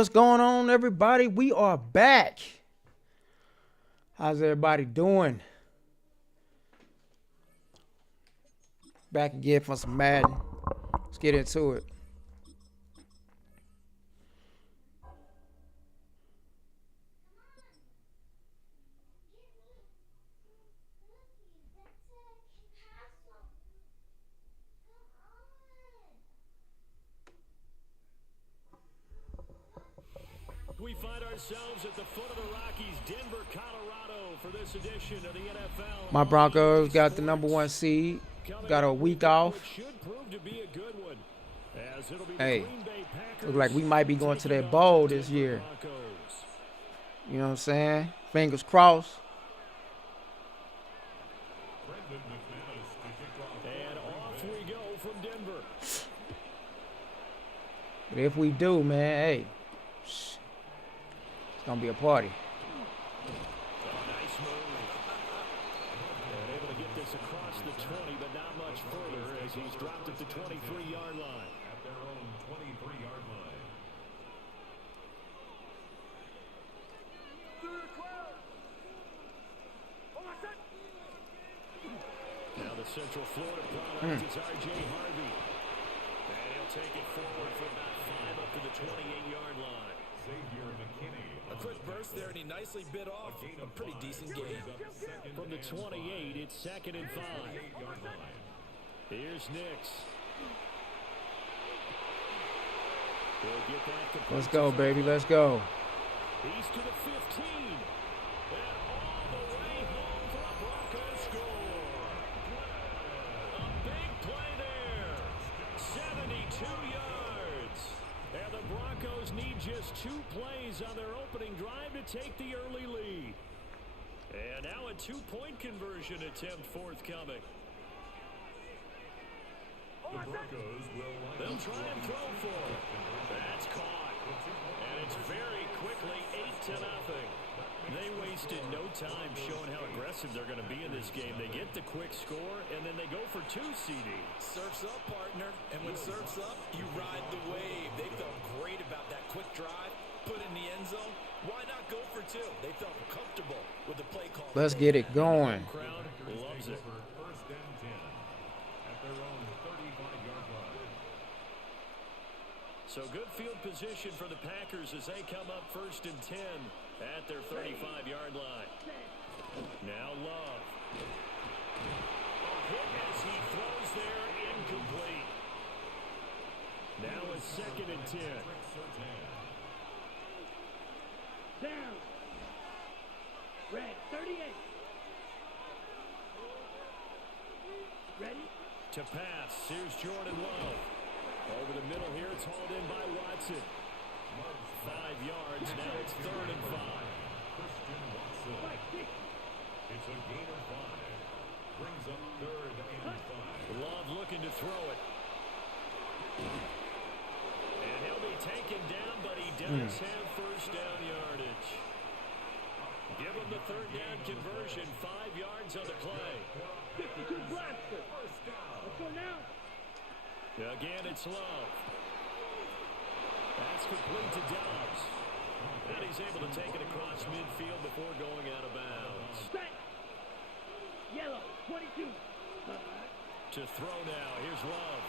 What's going on, everybody? We are back. How's everybody doing? Back again for some Madden. Let's get into it. We find ourselves at the foot of the Rockies, Denver, Colorado, for this edition of the NFL. My Broncos got the #1 seed. Got a week off. Hey, look like we might be going to that bowl this year. You know what I'm saying? Fingers crossed. And off we go from Denver. But if we do, man, hey, it's gonna be a party. Nice move. And able to get this across the 20, but not much further as he's dropped at the 23-yard line. At their own 23-yard line. Now the Central Florida product is R.J. Harvey. And he'll take it forward for about 5 up to the 28-yard line. A quick burst there, and he nicely bit off a pretty decent gain. From the 28, it's 2nd and 5. Here's Nix. He'll get that Let's go, baby. Let's go. He's to the 15. And all the way home for a Broncos score. A big play there. 72 yards. And the Broncos need just 2 plays on their opening drive to take the early lead. And now a 2-point conversion attempt forthcoming. They'll try and throw for it. That's caught. And it's very quickly 8-0. They wasted no time showing how aggressive they're going to be in this game. They get the quick score, and then they go for 2 CD. Surf's up, partner. And when surf's up, you ride the wave. They felt great about that quick drive. Put in the end zone. Why not go for 2? They felt comfortable with the play call. Let's get it going. The crowd loves it. So good field position for the Packers as they come up 1st and 10 at their 35-yard line. Now Love. A hit as he throws there, incomplete. Now it's 2nd and 10. Down. Red, 38. Ready? To pass, here's Jordan Love. Over the middle here, it's hauled in by Watson. 5 yards, now it's 3rd and 5. It's a gain of 5. Brings up 3rd and 5. Love looking to throw it. And he'll be taken down, but he does have 1st down yardage. Give him the 3rd down conversion, 5 yards on the play. 52 blaster. Let's go now. Again, it's Love. That's complete to Dobbs. And he's able to take it across midfield before going out of bounds. Set. Yellow, 22. To throw now, here's Love.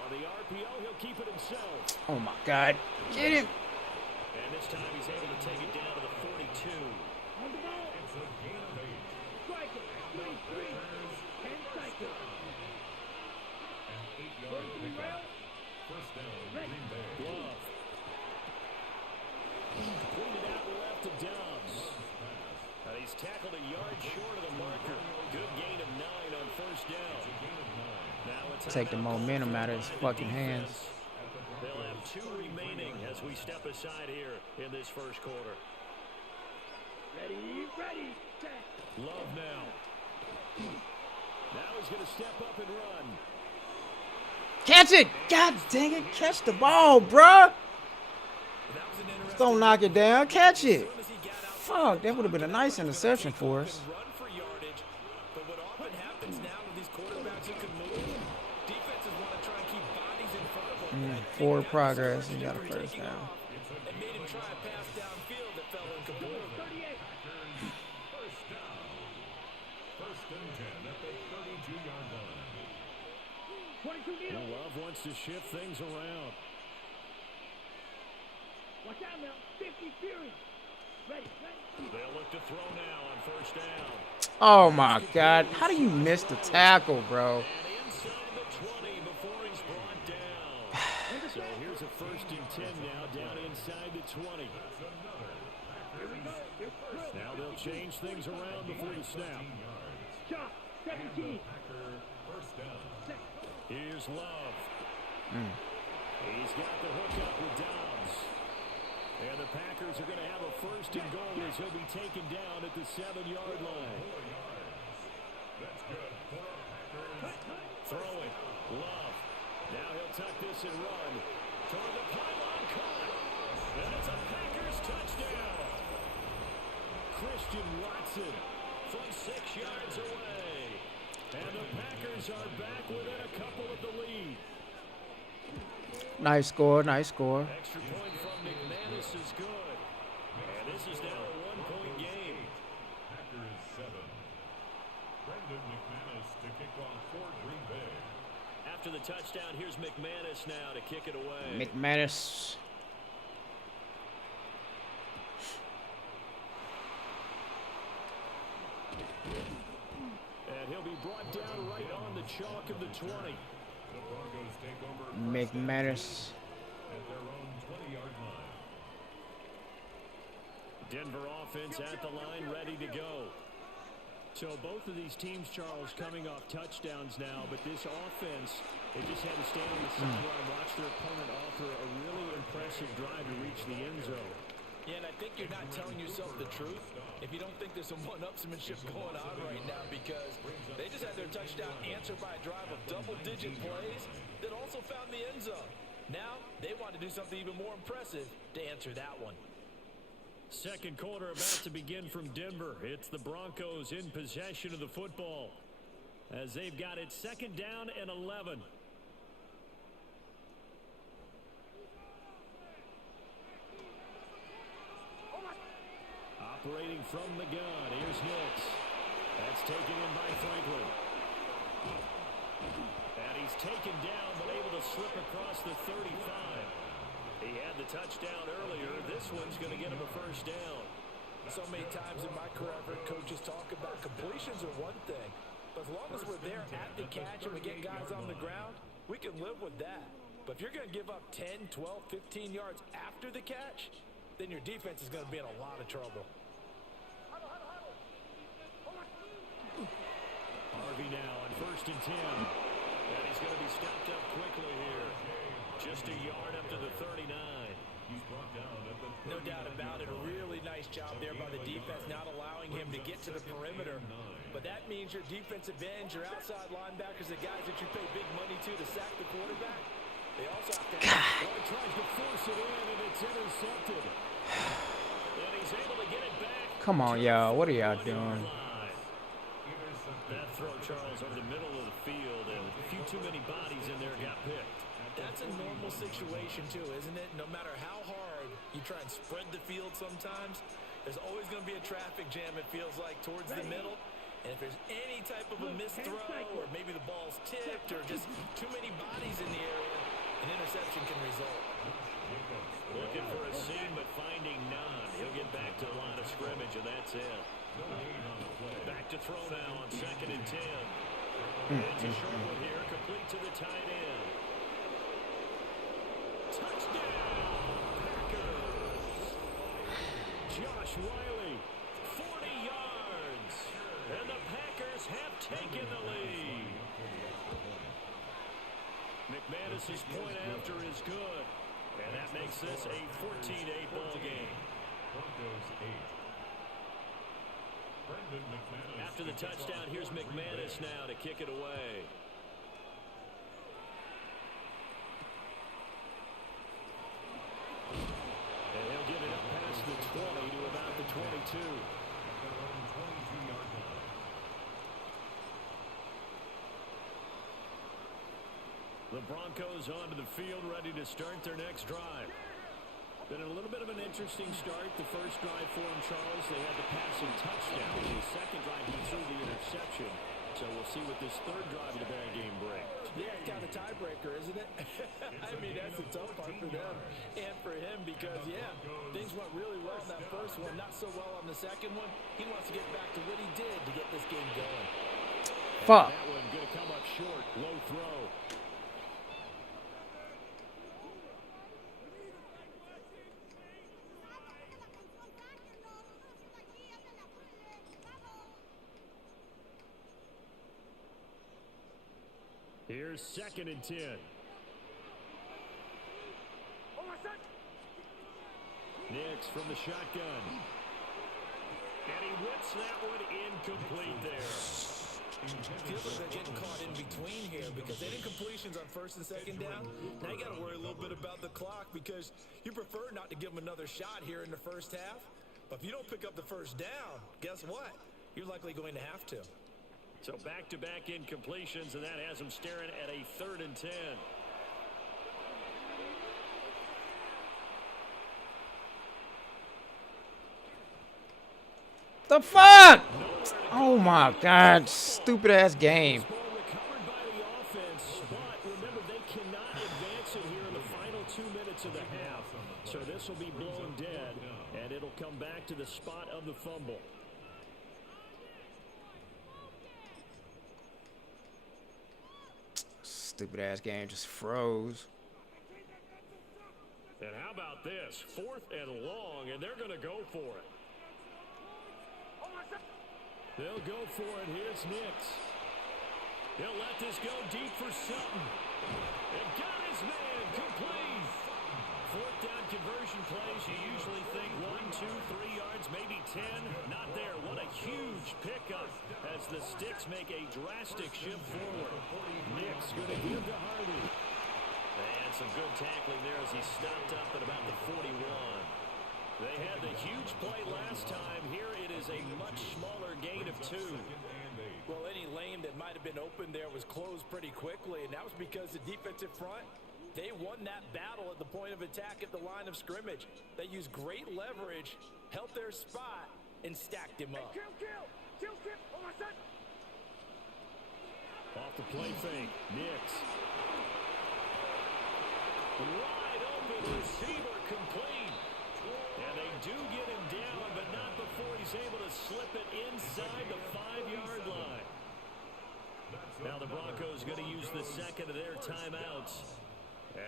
On the RPO, he'll keep it himself. Oh, my God. Get him. And this time he's able to take it down to the 42. On the ball. Strike it. 23. 10 seconds. Love. Pointed out left to Dobbs. And he's tackled a yard short of the marker. Good gain of 9 on 1st down. Now it's Take the momentum out of his fucking hands. They'll have 2 remaining as we step aside here in this 1st quarter. Ready, ready, set. Love now. Now he's going to step up and run. Catch it. God dang it. Catch the ball, bruh. Just don't knock it down. Catch it. Fuck, that would have been a nice interception for us. But what often happens now with these quarterbacks who can move, defenses want to try and keep bodies in front of them. Forward progress. You got a 1st down. and made him try a pass downfield that fell incomplete. 38. First down. First and 10 at the 32-yard line. 22 needle. Love wants to shift things around. Watch out now. 50 Fury. Ready. They'll look to throw now on first down. Oh my God! How do you miss the tackle, bro? And inside the 20 before he's brought down. So here's a first and 10 now down inside the 20. Here we go. Here's Chris. Now they'll change things around before the snap. Chop. 17. Here's Love. He's got the hook up with Dobbs. And the Packers are going to have a first and goal as he'll be taken down at the 7-yard line. Throwing. Love. Now he'll tuck this and run. Toward the pylon, caught. And it's a Packers touchdown. Christian Watson from 6 yards away. And the Packers are back within a couple of the lead. Nice score. Nice score. Extra point from McManus is good. And this is now a 1-point game. Packers 7. Brendan McManus to kick off for Green Bay. After the touchdown, here's McManus now to kick it away. McManus. And he'll be brought down right on the chalk of the 20. The Broncos take over McManus. at their own 20-yard line. Denver offense at the line, ready to go. So both of these teams, Charles, coming off touchdowns now, but this offense, they just had to stand on the sideline and watch their opponent offer a really impressive drive to reach the end zone. Yeah, and I think you're not telling yourself the truth if you don't think there's some one-upsmanship going on right now, because they just had their touchdown answered by a drive of double-digit plays that also found the end zone. Now they want to do something even more impressive to answer that one. Second quarter about to begin from Denver. It's the Broncos in possession of the football as they've got it second down and 11. Operating from the gun, here's Nix. That's taken in by Franklin. And he's taken down, but able to slip across the 35. He had the touchdown earlier. This one's going to get him a first down. So many times in my career, I've heard coaches talk about completions are one thing, but as long as we're there at the catch and we get guys on the ground, we can live with that. But if you're going to give up 10, 12, 15 yards after the catch, then your defense is going to be in a lot of trouble. Harvey now on first and 10. And he's going to be stopped up quickly here. Just a yard up to the 39. He's brought down at the No doubt about it. A really nice job there by the defense, not allowing him to get to the perimeter. But that means your defensive ends, your outside linebackers, the guys that you pay big money to sack the quarterback, they also have to have... Well, he tries to force it in, and it's intercepted. And he's able to get it back. Come on, y'all. What are y'all doing? That throw, Charles, over the middle of the field, and a few too many bodies in there got picked. That's a normal situation, too, isn't it? No matter how hard you try and spread the field sometimes, there's always going to be a traffic jam, it feels like, towards the middle. And if there's any type of a missed throw, or maybe the ball's tipped, or just too many bodies in the area, an interception can result. Looking for a seam, but finding none. He'll get back to the line of scrimmage, and that's it. Back to throw now on second and 10. It's a short one here, complete to the tight end. Touchdown, Packers! Josh Wiley, 40 yards, and the Packers have taken the lead. McManus's point after is good, and that makes this a 14-8 ball game. Broncos 8. Brendan McManus. After the touchdown, here's McManus now to kick it away. And he'll get it up past the 20 to about the 22. Their own 22-yard line. The Broncos onto the field, ready to start their next drive. Been a little bit of an interesting start. The first drive for him, Charles, they had the passing touchdown. The second drive, he threw the interception. So we'll see what this third drive of the ball game brings. Yeah, it's kind of a tiebreaker, isn't it? I mean, that's the tough part for them and for him because, yeah, things went really well in that first one, not so well on the second one. He wants to get back to what he did to get this game going. Fuck. That one going to come up short. Low throw. Here's 2nd and 10. Nix from the shotgun. And he whips that one incomplete there. Feels like they're getting caught in between here because they didn't completions on 1st and 2nd down. Now you got to worry a little bit about the clock because you prefer not to give them another shot here in the first half. But if you don't pick up the first down, guess what? You're likely going to have to. So back-to-back incompletions, and that has them staring at a 3rd and 10. The fuck? Oh my God, stupid ass game. Ball recovered by the offense, but remember they cannot advance it here in the final 2 minutes of the half. So this will be blown dead, and it'll come back to the spot of the fumble. Stupid ass game just froze. And how about this? 4th and long, and they're going to go for it. They'll go for it. Here's Nix. He'll let this go deep for Sutton. And got his man complete. 4th down conversion plays. You usually think 1, 2, 3 yards, maybe 10. Not there. What a huge pickup as the Sticks make a drastic shift forward. Nix going to give to Harvey. And some good tackling there as he stopped up at about the 41. They had the huge play last time. Here it is a much smaller gain of 2. Well, any lane that might have been open there was closed pretty quickly, and that was because the defensive front, they won that battle at the point of attack at the line of scrimmage. They used great leverage, held their spot, and stacked him up. Off the play fake, Nix. Wide open receiver complete. And they do get him down, but not before he's able to slip it inside the 5-yard line. Now the Broncos going to use the second of their timeouts,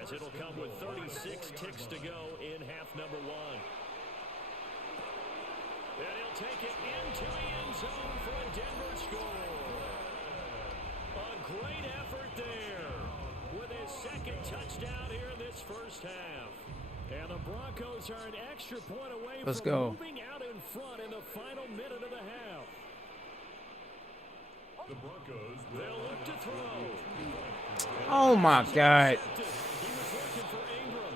as it'll come with 36 ticks to go in half number 1. And he'll take it into the end zone for a Denver score. A great effort there with his 2nd touchdown here in this first half. And the Broncos are an extra point away from moving out in front in the final minute of the half. The Broncos They'll look to throw. Oh my God. He was looking for Ingram.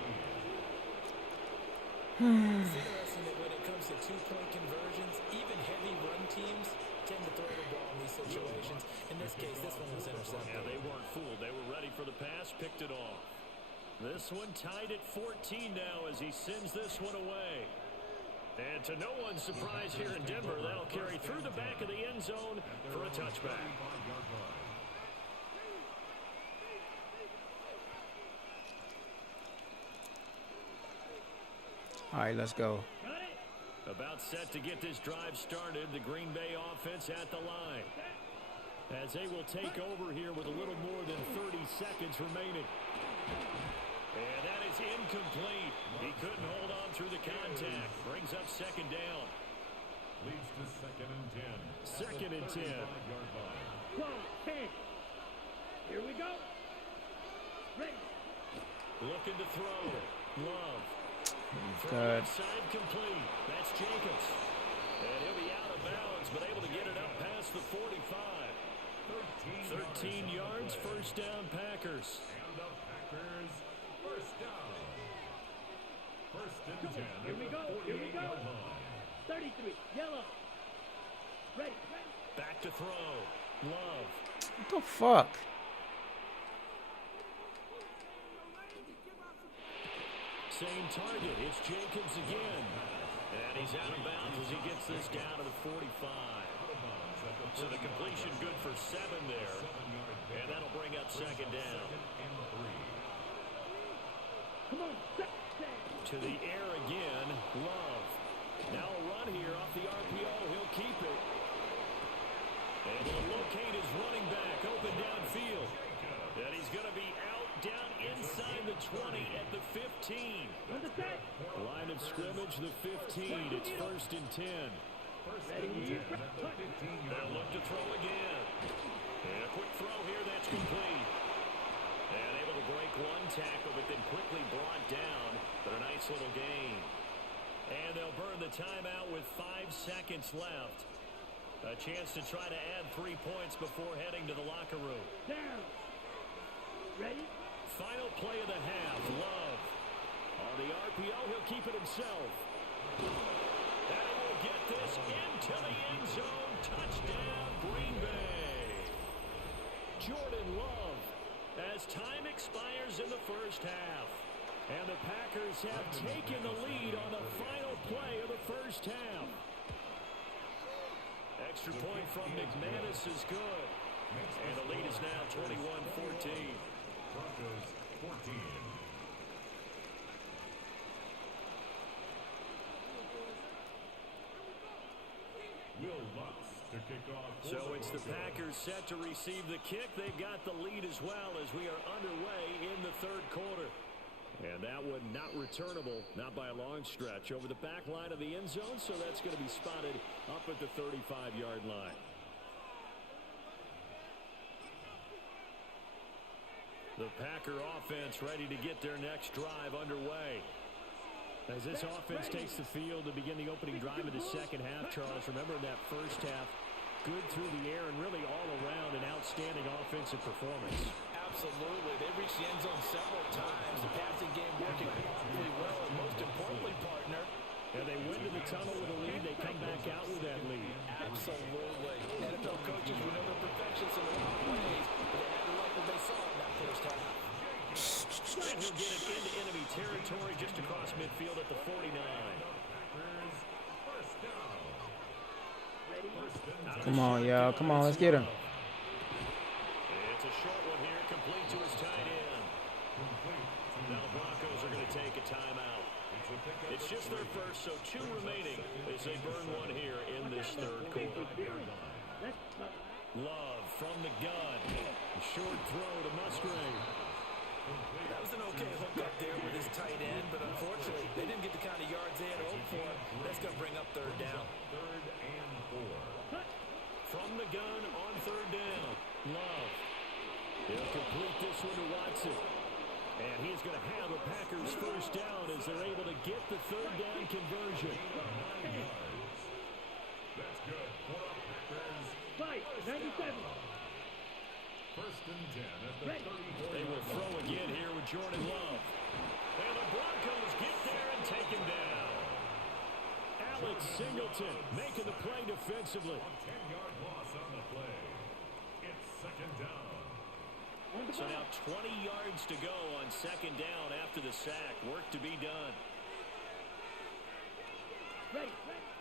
It's interesting that when it comes to 2-point conversions, even heavy run teams tend to throw the ball in these situations. In this case, this one was intercepted. Yeah, they weren't fooled. They were ready for the pass, picked it off. This one tied at 14 now as he sends this one away. And to no one's surprise here in Denver, that'll carry through the back of the end zone for a touchback. All right, let's go. About set to get this drive started, the Green Bay offense at the line, as they will take over here with a little more than 30 seconds remaining. And that is incomplete. He couldn't hold on through the contact. Brings up 2nd down. leads to 2nd and 10. 2nd and 10. 5-yard line. 10. Here we go. Ready. Looking to throw. Love. Good. Side complete. That's Jacobs. And he'll be out of bounds, but able to get it up past the 45. 13 yards, first down, Packers. And the Packers, first down. 1st and 10. Here we go. Here we go. 33. Yellow. Ready. Back to throw. Love. What the fuck? same target. It's Jacobs again. And he's out of bounds as he gets this down to the 45. So the completion good for 7 there. And that'll bring up second down. Come on, To the air again, Love. Now a run here off the RPO. He'll keep it. Able to locate his running back open downfield. And he's going to be out down inside the 20 at the 15. Line of scrimmage, the 15. It's 1st and 10. They'll look to throw again. And a quick throw here that's complete. And able to break one tackle, but then quickly brought down. But a nice little gain. And they'll burn the timeout with 5 seconds left. A chance to try to add 3 points before heading to the locker room. down. Ready? Final play of the half, Love. On the RPO, he'll keep it himself. And he will get this into the end zone. Touchdown, Green Bay. Jordan Love, as time expires in the first half. And the Packers have taken the lead on the final play of the first half. Extra point from McManus is good. And the lead is now 21-14. Broncos 14. Will Lutz to kick off. So it's the Packers set to receive the kick. They've got the lead as well as we are underway in the third quarter. And that one not returnable, not by a long stretch, over the back line of the end zone, so that's going to be spotted up at the 35-yard line. The Packer offense ready to get their next drive underway. As this offense takes the field to begin the opening drive of the second half, Charles, remember in that first half, good through the air and really all around an outstanding offensive performance. Absolutely. They reached the end zone several times. The passing game working really well. And most importantly, partner, And they went to the tunnel with a lead. They come back out with that lead. absolutely. NFL coaches were never perfectionists in a lot of ways, but they had to like what they saw in that first half. And he'll get it into enemy territory just across midfield at the 49. Come on, y'all. Come on, let's get him. It's a short one here, complete to his tight end. Now the Broncos are going to take a timeout. It's just their first, so 2 remaining as they burn one here in this third quarter. Love from the gun. Short throw to Musgrave. That was an okay hook up there with his tight end, but unfortunately, they didn't get the kind of yards they had hoped for. That's going to bring up third down. 3rd and 4. From the gun on third down. Love. He'll complete this one to Watson. And he's going to have a Packers first down as they're able to get the third down conversion. That's good. For Packers. Fight, 97. 1st and 10 at the 34. They will throw again here with Jordan Love. And the Broncos get there and take him down. Alex Singleton making the play defensively. 10-yard loss on the play. It's 2nd down. So now 20 yards to go on second down after the sack. Work to be done.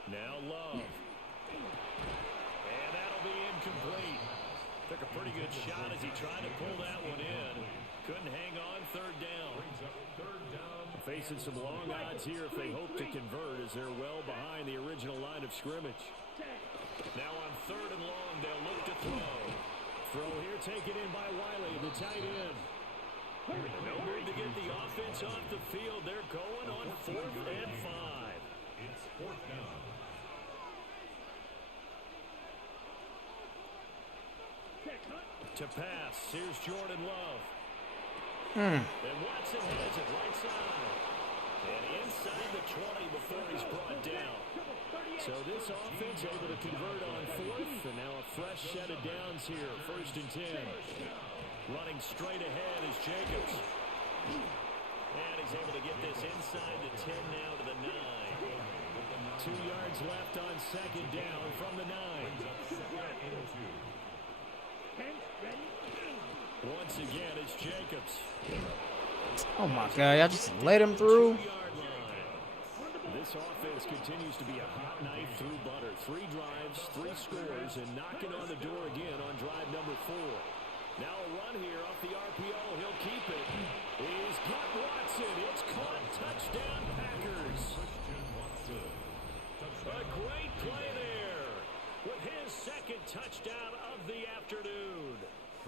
Now Love. And that'll be incomplete. Took a pretty good shot as he tried to pull that one in. Couldn't hang on third down. Facing some long odds here if they hope to convert as they're well behind the original line of scrimmage. Now on 3rd and long, they'll look to throw. Throw here taken in by Wiley, the tight end. No move to get the offense off the field. They're going on 4th and 5. It's 4th down. To pass, here's Jordan Love. And Watson has it right side. And inside the 20 before he's brought down. So this offense able to convert on 4th, and now a fresh set of downs here, 1st and 10. Running straight ahead is Jacobs. And he's able to get this inside the 10 now to the 9. 2 yards left on second down from the 9. Once again, it's Jacobs. Oh my God, y'all just let him through. 2-yard line. This offense continues to be a hot knife through butter. 3 drives, 3 scores, and knocking on the door again on drive number 4. Now a run here off the RPO. He'll keep it. He's got Watson. It's caught. Touchdown, Packers. A great play there with his second touchdown of the afternoon.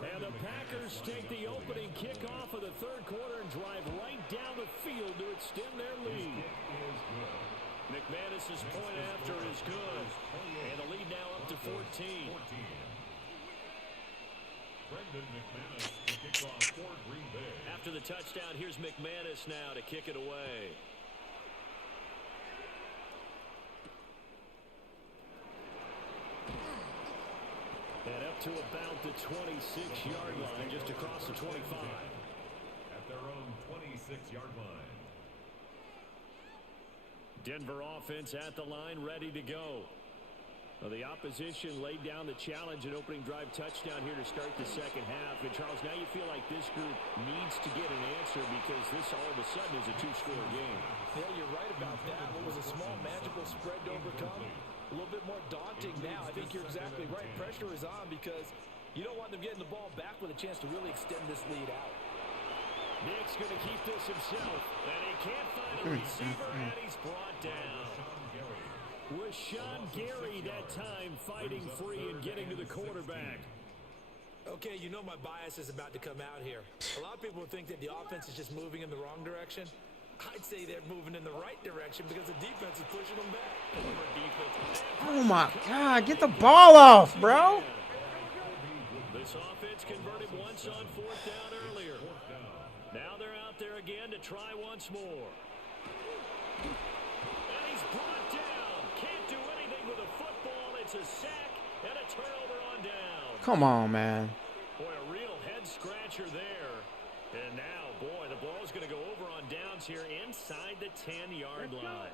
And the Packers take the opening kickoff of the third quarter and drive right down the field to extend their lead. McManus's point after is good. And the lead now up to 14. After the touchdown, here's McManus now to kick it away. And up to about the 26-yard line, just across the 25. At their own 26-yard line. Denver offense at the line, ready to go. Well, the opposition laid down the challenge and opening drive touchdown here to start the second half. And, Charles, now you feel like this group needs to get an answer because this all of a sudden is a 2-score game. Yeah, you're right about that. What was a small magical spread to overcome? A little bit more daunting now. I think you're exactly right. Pressure is on because you don't want them getting the ball back with a chance to really extend this lead out. Nick's going to keep this himself. And he can't find a receiver, and he's brought down. Rashawn Gary that time fighting free and getting to the quarterback. Okay, you know my bias is about to come out here. A lot of people think that the offense is just moving in the wrong direction. I'd say they're moving in the right direction because the defense is pushing them back. Oh my God, get the ball off, bro. This offense converted once on 4th down earlier. Now they're out there again to try once more. And he's brought down. Can't do anything with a football. It's a sack and a turnover on down. Come on, man. Boy, a real head-scratcher there. And now, boy, the ball's going to go over on downs here inside the 10-yard line.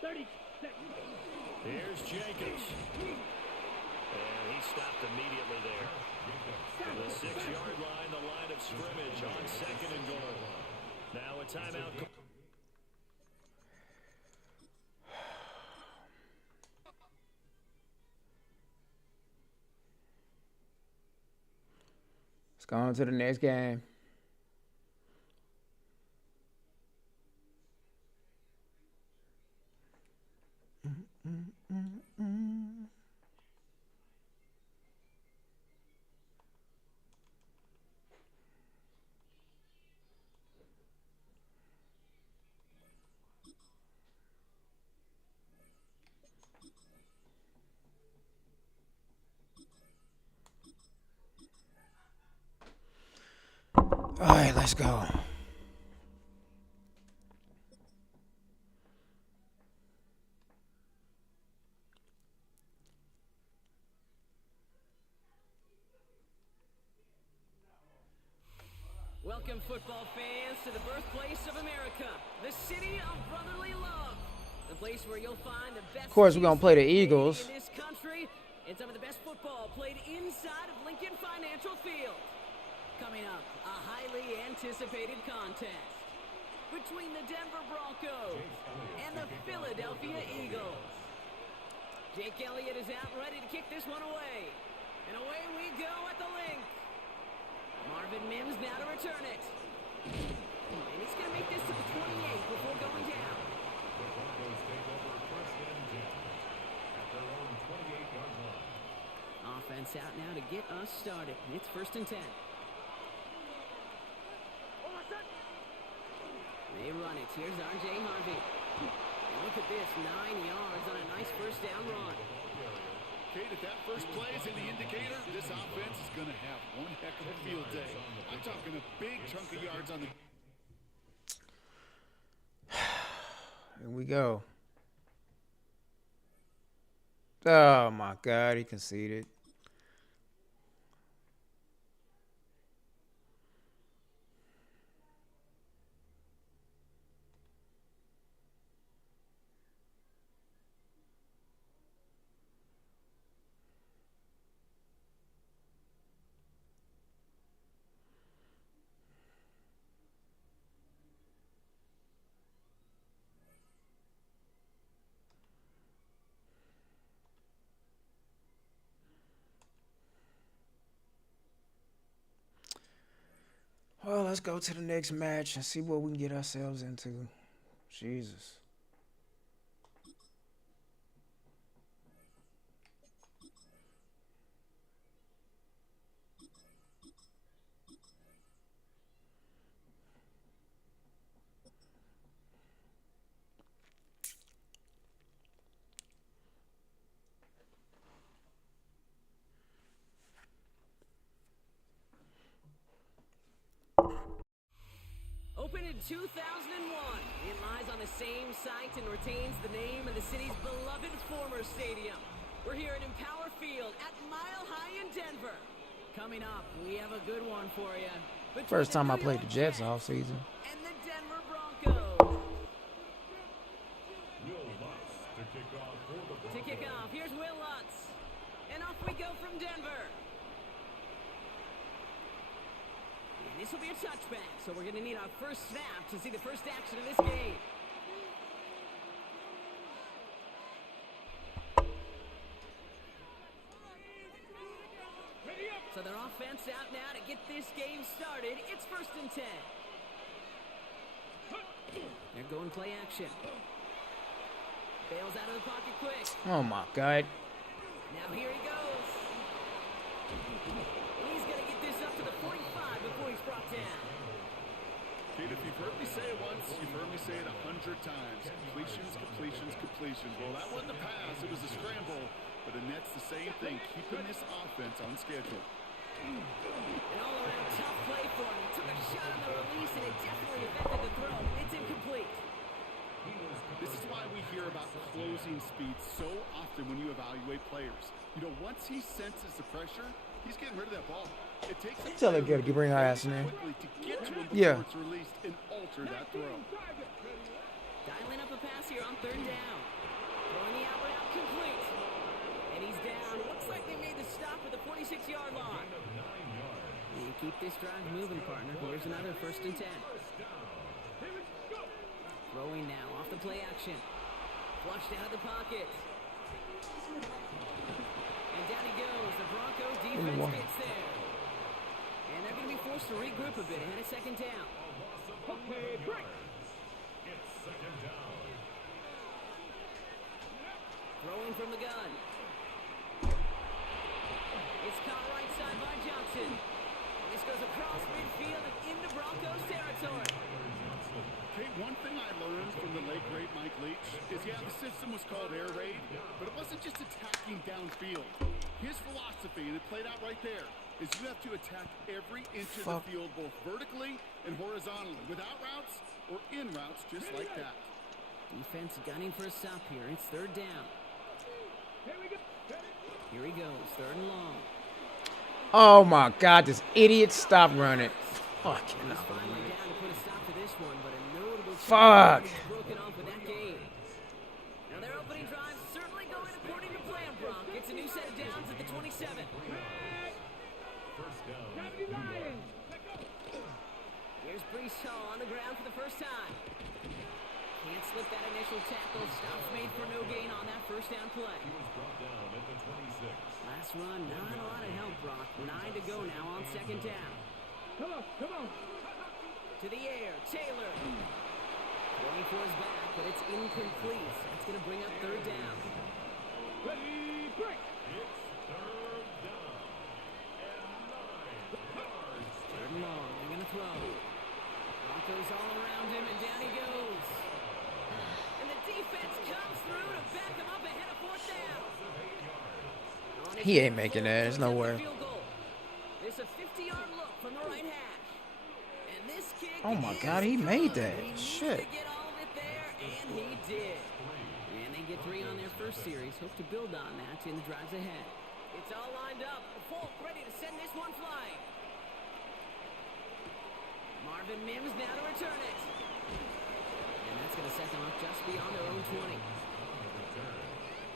30 seconds. Here's Jacobs. And he stopped immediately there. The 6-yard line, the line of scrimmage on 2nd and goal. Now a timeout. Let's go on to the next game. All right, let's go. Welcome, football fans, to the birthplace of America, the city of brotherly love, the place where you'll find the best. Of course, we're gonna play the Eagles. In this country, and some of the best football played inside of Lincoln Financial Field. Coming up, a highly anticipated contest between the Denver Broncos and the Philadelphia Eagles. Jake Elliott is out ready to kick this one away. And away we go at the link. Marvin Mims now to return it. And he's going to make this to the 28 before going down. The Broncos take over 1st and 10 at their own 28-yard line. Offense out now to get us started. It's 1st and 10. They run it. Here's R.J. Harvey. And look at this, 9 yards on a nice 1st down run. Kate, if that first play is in the indicator, this offense is going to have one heck of a field day. I'm talking a big chunk of yards on the... Here we go. Oh my God, he conceded. Well, let's go to the next match and see what we can get ourselves into. Jesus. Opened in 2001, it lies on the same site and retains the name of the city's beloved former stadium. We're here at Empower Field at Mile High in Denver. Coming up, we have a good one for you. Between First time I the New played the York Jets all season. and the Denver Broncos. Will Lutz to kick off for the To kick off, here's Will Lutz. And off we go from Denver. And this will be a touchback, so we're going to need our first snap to see the first action of this game. So their offense out now to get this game started. It's 1st and 10. They're going play action. Bails out of the pocket quick. Oh my God. Now here he goes. He's going to get this up to the 45 before he's brought down. Kate, if you've heard me say it once, you've heard me say it 100 times. Completions, completions, completions. Well, that wasn't a pass. It was a scramble. But the Nets, the same thing, keeping this offense on schedule. An all-around tough play for him. He took a shot on the release, and it definitely affected the throw. It's incomplete. This is why we hear about closing speed so often when you evaluate players. You know, once he senses the pressure, he's getting rid of that ball. It takes a Tell her player to bring her ass in there. quickly to get to him before Yeah. it's released and alter that throw. Dialing up a pass here on 3rd down. Throwing the out route complete. And he's down. Looks like they made the stop at the 46-yard line. You keep this drive moving, partner. Here's another 1st and 10. Throwing now off the play action. Flushed out of the pocket. And down he goes. The Broncos defense gets there. And they're going to be forced to regroup a bit ahead of 2nd down. Okay, break. It's 2nd down. Throwing from the gun. It's caught right side by Johnson. And this goes across midfield and into Broncos territory. Kate, one thing I learned from the late great Mike Leach is, yeah, the system was called air raid, but it wasn't just attacking downfield. His philosophy, and it played out right there, is you have to attack every inch of the field, both vertically and horizontally, without routes or in routes, just like that. Defense gunning for a stop here. It's 3rd down. Here he goes, 3rd and long. Oh my God, this idiot stopped running. Fucking He's finally down to put a stop to this one, but a notable Fuck. is broken off with that game. Now their opening drive certainly going according to plan, Brock. It's a new set of downs at the 27. First down. Here's Brees Hall on the ground for the first time. Can't slip that initial tackle. Stops made for no gain on that 1st down play. He was brought down at the 26. Last run, not a lot of help, Brock. 9 to go now on 2nd down. Come on. To the air, Taylor. Going for his back, but it's incomplete. That's going to bring up 3rd down. Ready, break. It's 3rd down. And 9 yards. 3rd and long. They're going to throw. Broncos all around him, and down he goes. And the defense comes through to back him up ahead of 4th down. He ain't making that. There's no way. There's a 50-yard look from the right hash. And this kick Oh my is God, he made good. that. He needed Shit. to get all of it there, and he did. And they get 3 on their first series. Hope to build on that in the drives ahead. It's all lined up. Folk ready to send this one flying. Marvin Mims now to return it. And that's going to set them up just beyond their own 20.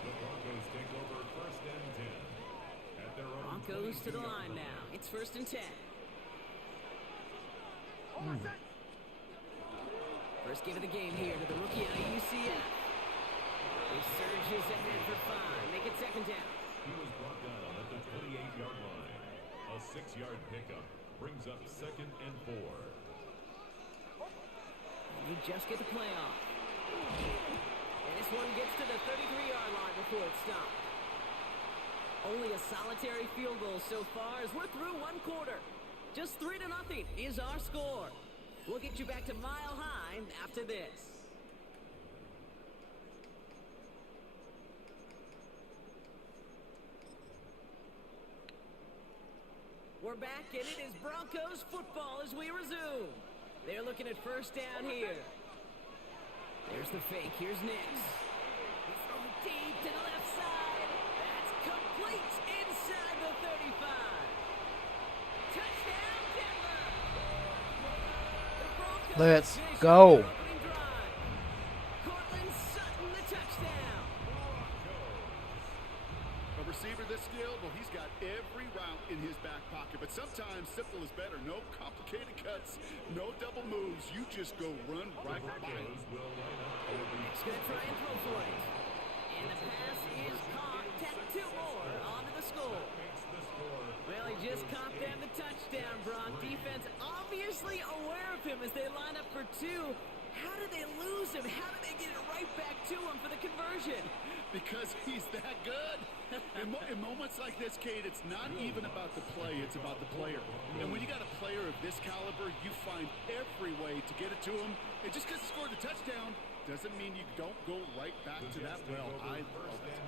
The Broncos take over 1st and 10. At their own Broncos to the line now. It's 1st and 10. First give of the game here to the rookie out of UCF. He surges ahead for 5. Make it 2nd down. He was brought down at the 28-yard line. A 6-yard pickup. brings up 2nd and 4. You just get the play off. And this one gets to the 33-yard line before it stopped. Only a solitary field goal so far as we're through one quarter. Just 3-0 is our score. We'll get you back to Mile High after this. We're back, and it is Broncos football as we resume. They're looking at first down here. There's the fake. Here's Nix. He's thrown deep to the left side. That's complete inside the 35. Touchdown, Denver. The Broncos Let's finish go. their opening drive. Cortland Sutton, the touchdown. A receiver this skilled, well, he's got every route in his back pocket. But sometimes simple is better. No complicated cuts, no double moves. You just go run right by him. Nick's going to try and throw for it. And the pass is caught. Tack 2 more onto the score. Well, he just caught them the touchdown, Brock. Defense obviously aware of him as they line up for 2. How did they lose him? How did they get it right back to him for the conversion? Because he's that good. In moments like this, Kate, it's not even about the play, it's about the player. And when you got a player of this caliber, you find every way to get it to him. And just because he scored the touchdown doesn't mean you don't go right back to that well. I love it.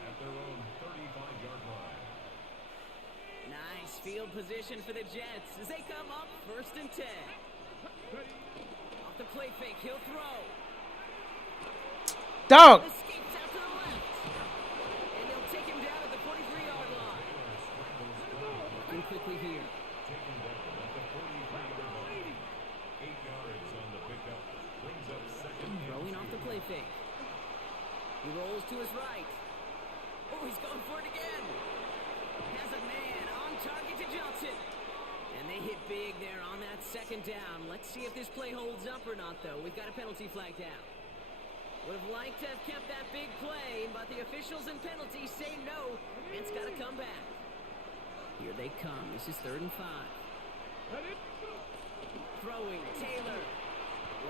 At their own 35-yard line. Nice field position for the Jets as they come up 1st and 10. Off the play fake, he'll throw. Dog. Escapes out to the left. And they'll take him down at the 43-yard line. Working quickly here. Taken down at the 43-yard line. 8 yards on the pickup. Brings up 2nd and Throwing off the 2. play fake. He rolls to his right. Oh, he's going for it again. Has a man on target to Johnson. And they hit big there on that 2nd down. Let's see if this play holds up or not, though. We've got a penalty flag down. Would have liked to have kept that big play, but the officials and penalties say no. It's got to come back. Here they come. This is 3rd and 5. Throwing, Taylor.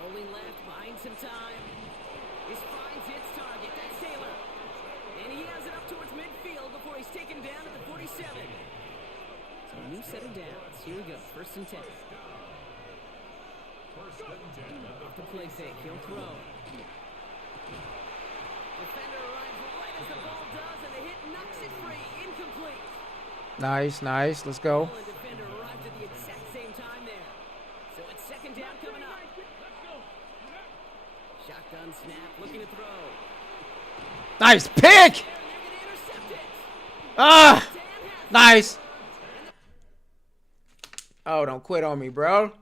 Rolling left, buying some time. This finds its target. That's Taylor. And he has it up towards midfield before he's taken down at the 47. So a new set of downs. Here we go. 1st and 10. First and 10 at Off the play fake. He'll throw. Defender arrives right as the ball does, and the hit knocks it free. Incomplete. Nice, nice. Let's go. Ball and defender arrived at the exact same time there. So it's 2nd down coming up. Shotgun snap, looking to throw. Nice pick. They're going to intercept it. Ah, Dan has it. nice. Oh, don't quit on me, bro.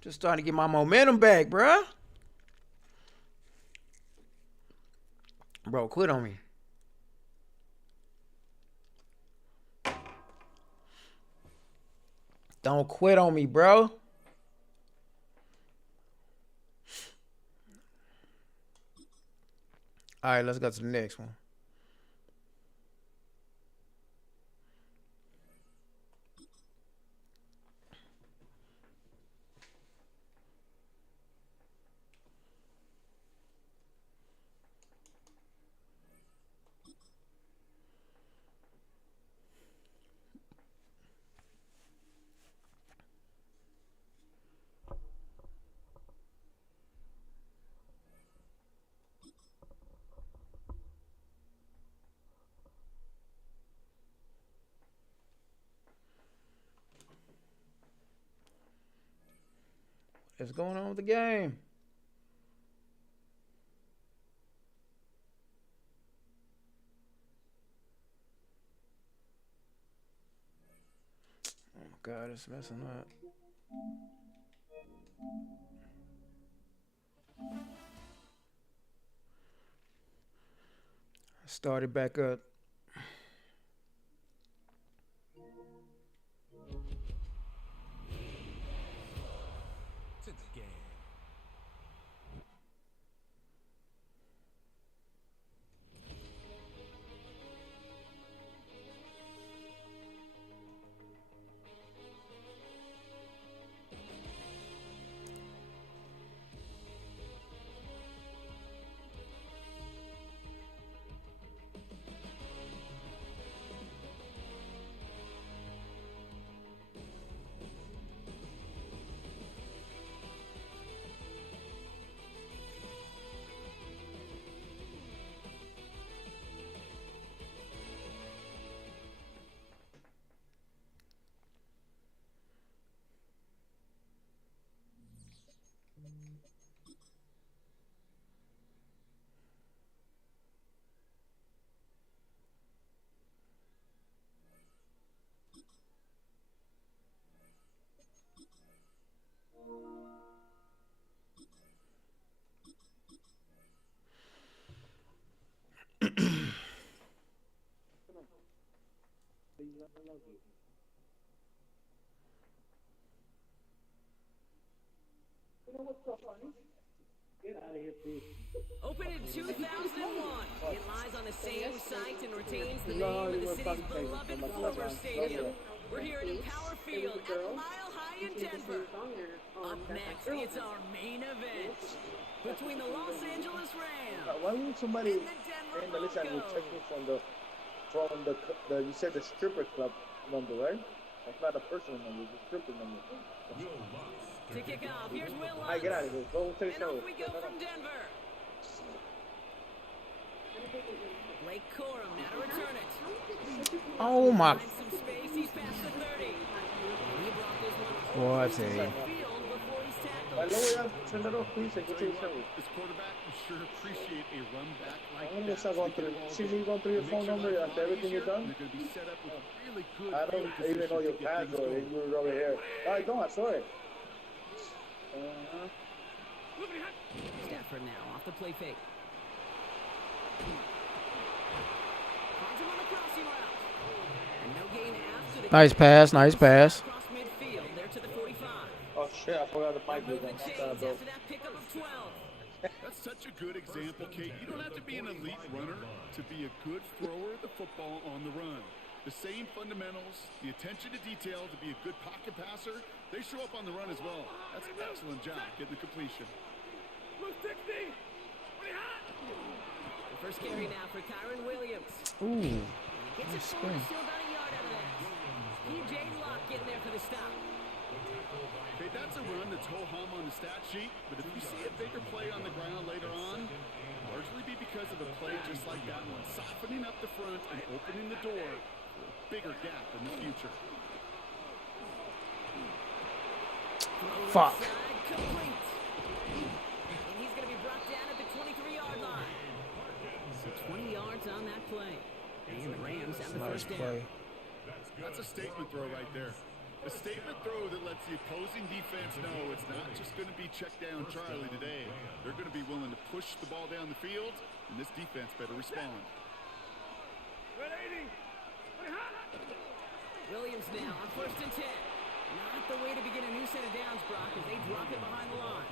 Just starting to get my momentum back, bro. Bro, quit on me. Don't quit on me, bro. All right, let's go to the next one. What's going on with the game? Oh my God, it's messing up. Started back up. To the game. Opened in 2001, it lies on the same site and retains the name of the city's beloved former stadium. We're here at Empower Field at Mile High in Denver. Up next, it's our main event between the Los Angeles Rams Why would somebody and the Denver in the list and will Broncos. check me from the you said the stripper club number, right? That's not a personal number, it's a stripper number. To kick off, here's Will Alright, get out of here. Go to the And show. off we go from Denver. Blake Corum now to return it. Oh my. Finds some space, he's past the 30. He brought this one Boy, I over tell the you. field before he's By tackled. the way, turn that off, please, and go to the show. This quarterback will sure appreciate a run back like I'm that. gonna start going through. See me going through your phone number after everything you're done. They're going to be set up with a really good I don't field even know position your to get things password. going. You were over here. I don't. I saw it. Stafford now off the play fake. Finds him on the crossing route. And no gain after the Nice pass, nice pass. across midfield there to the 45. Oh shit! I forgot the mic was Move the on. chains Bro. after that pickup of 12. That's such a good example, Kate. You don't have to be an elite runner to be a good thrower of the football on the run. The same fundamentals, the attention to detail to be a good pocket passer, they show up on the run as well. That's an excellent job getting the completion. The first carry now for Kyron Williams. Ooh. Gets it forward, still about a yard out of that. P.J. Locke getting there for the stop. Okay, that's a run that's ho-hum on the stat sheet, but if you see a bigger play on the ground later on, largely be because of a play just like that one, softening up the front and opening the door for a bigger gap in the future. Fuck. Side complete. And he's going to be brought down at the 23-yard line. So 20 yards on that play. And the Rams have the Nice first down. play. That's a statement throw right there. A statement throw that lets the opposing defense know it's not just going to be check down Charlie today. They're going to be willing to push the ball down the field, and this defense better respond. Williams now on 1st and 10. Not the way to begin a new set of downs, Brock, as they drop it behind the line.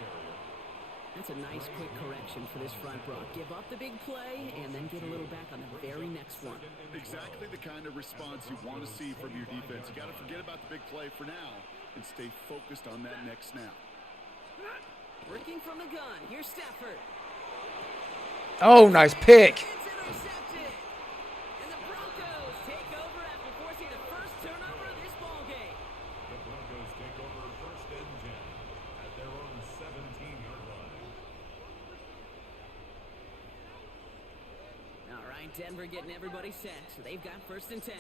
That's a nice quick correction for this front, Brock. Give up the big play and then get a little back on the very next one. Exactly the kind of response you want to see from your defense. You got to forget about the big play for now and stay focused on that next snap. Working from the gun. Here's Stafford. Oh, nice pick. It's intercepted. And the Broncos take over after forcing the first turnover of this ballgame. The Broncos take over first and 10 at their own 17-yard line. All right, Denver getting everybody set. So they've got 1st and 10.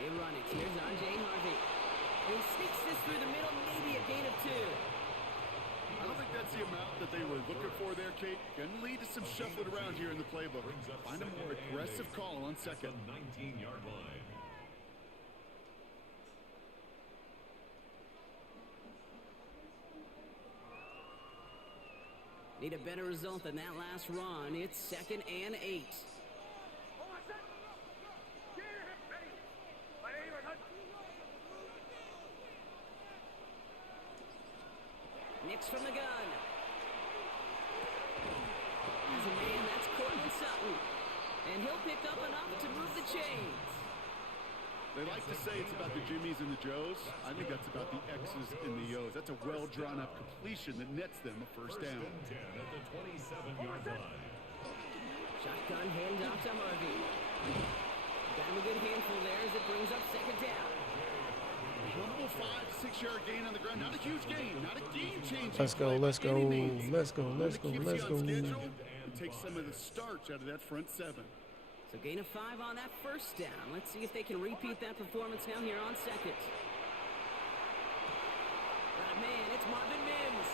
They run it. Here's Ajay Harvey. He sneaks this through the middle, maybe a gain of 2. I don't think that's the amount that they were looking for there, Kate. Going to lead to some shuffling around here in the playbook. Find a more aggressive call on second. 19-yard line. Need a better result than that last run. It's 2nd and 8. Nix from the gun. As a man, that's Cortland Sutton. And he'll pick up enough to move the chains. They like to say it's about the Jimmies and the Joes. I think that's about the X's and the O's. That's a well-drawn-up completion that nets them a first down. And 10 at the 27-yard line. Shotgun handoff to Harvey. Got him a good handful there as it brings up 2nd down. Humble 5-6 yard gain on the ground. Not a huge gain, not a game-changing Let's go, play let's by go, any means. let's go, let's go, One that let's keeps you on go. schedule and takes some of the starch out of that front 7. So gain of 5 on that first down. Let's see if they can repeat that performance now here on 2nd. Got a man, it's Marvin Mims.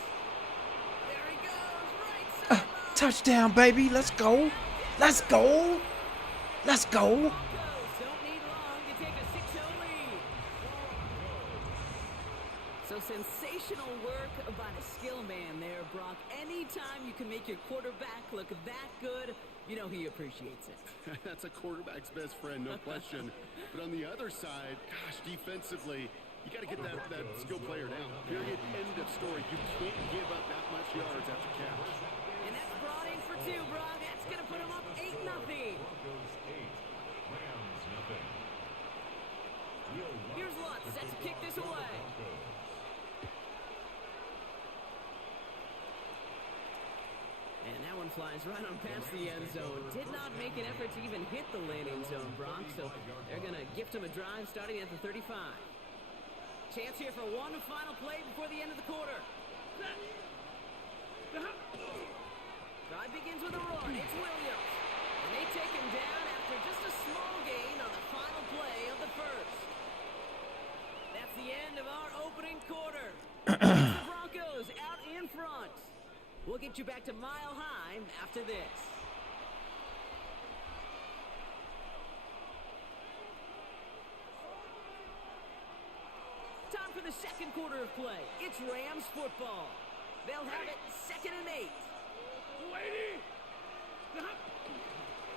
There he goes, right sideline. Touchdown, baby. Let's go. Let's go. Let's go. Broncos don't need long to take a 6-0 lead. So sensational work by the skill man there, Brock. Anytime you can make your quarterback look that good, You know he appreciates it. That's a quarterback's best friend, no question. But on the other side, gosh, defensively, you got to get that skill player down. Period. End of story. You can't give up that much yards after catch. And that's brought in for 2, Brock. That's going to put him up 8-0. Broncos 8, Rams nothing. Here's Lutz set to kick this away. And that one flies right on past the end zone. Did not make an effort to even hit the landing zone, Brock. So they're going to gift him a drive starting at the 35. Chance here for one final play before the end of the quarter. Drive begins with a run. It's Williams. And they take him down after just a small gain on the final play of the first. That's the end of our opening quarter. The Broncos out in front. We'll get you back to Mile High after this. Time for the second quarter of play. It's Rams football. They'll have it 2nd and 8.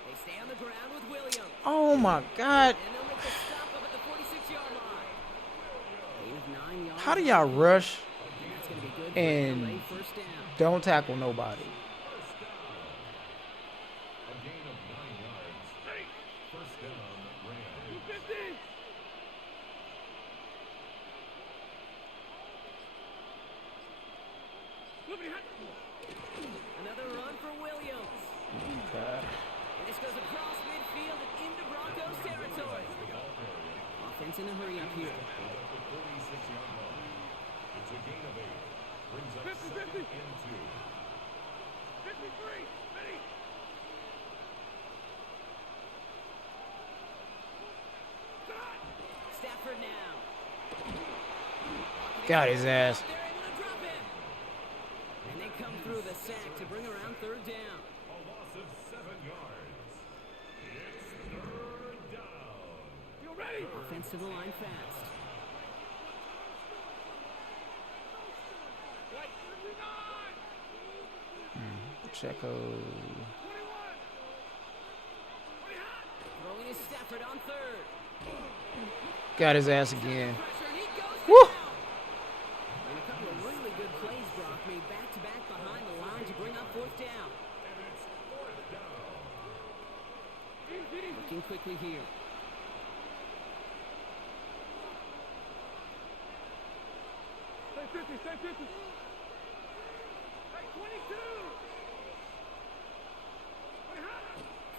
They stay on the ground with Williams. Oh my God. And they'll make the stop up at the 46-yard line. Gain of 9 yards. How do y'all rush That's going to be good for and LA first down. don't tackle nobody? A gain of 9 yards. First down, Rams. Another run for Williams. God. And this goes across midfield and into Broncos territory. Offense in a hurry up here. At the 46-yard line. It's a gain of 8. Brings up 2nd and 2. Stafford now. Got his ass. They're able to drop him. And they come through the sack to bring around 3rd down. A loss of 7 yards. It's 3rd down. You ready? Offense to the line fast. Checo. Throwing is Stafford on 3rd. Got his ass again. Pressure, and he goes Woo! down. And a couple of really good plays, Brock, made back-to-back behind the line to bring up 4th down. Looking quickly here.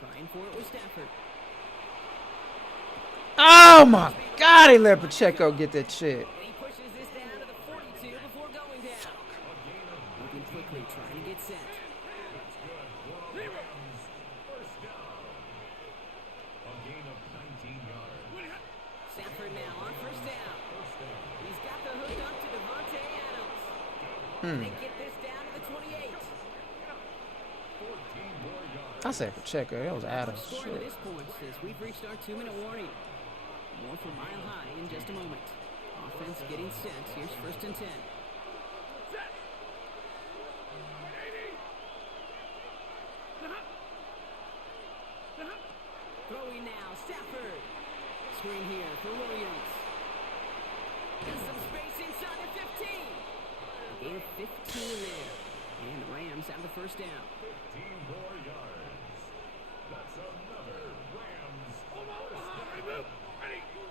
Trying for it with Stafford. Oh my God, he let Pacheco get that shit. And he pushes this down to the 42 before going down. Looking quickly, trying to get set. First down. A gain of 19 yards. Stafford now on 1st down. He's got the hook up to Devontae Adams. They get this down to the 28. 14 more yards. I said Pacheco. That was Adams. Scoring to Shit. this point says we've reached our 2-minute warning. More for Mile High in just a moment. Offense getting set. Here's 1st and 10. Throwing now, Stafford. Screen here for Williams. Got some space inside the 15. Gain of 15 there. And the Rams have the 1st down. 15 more yards. That's another Rams.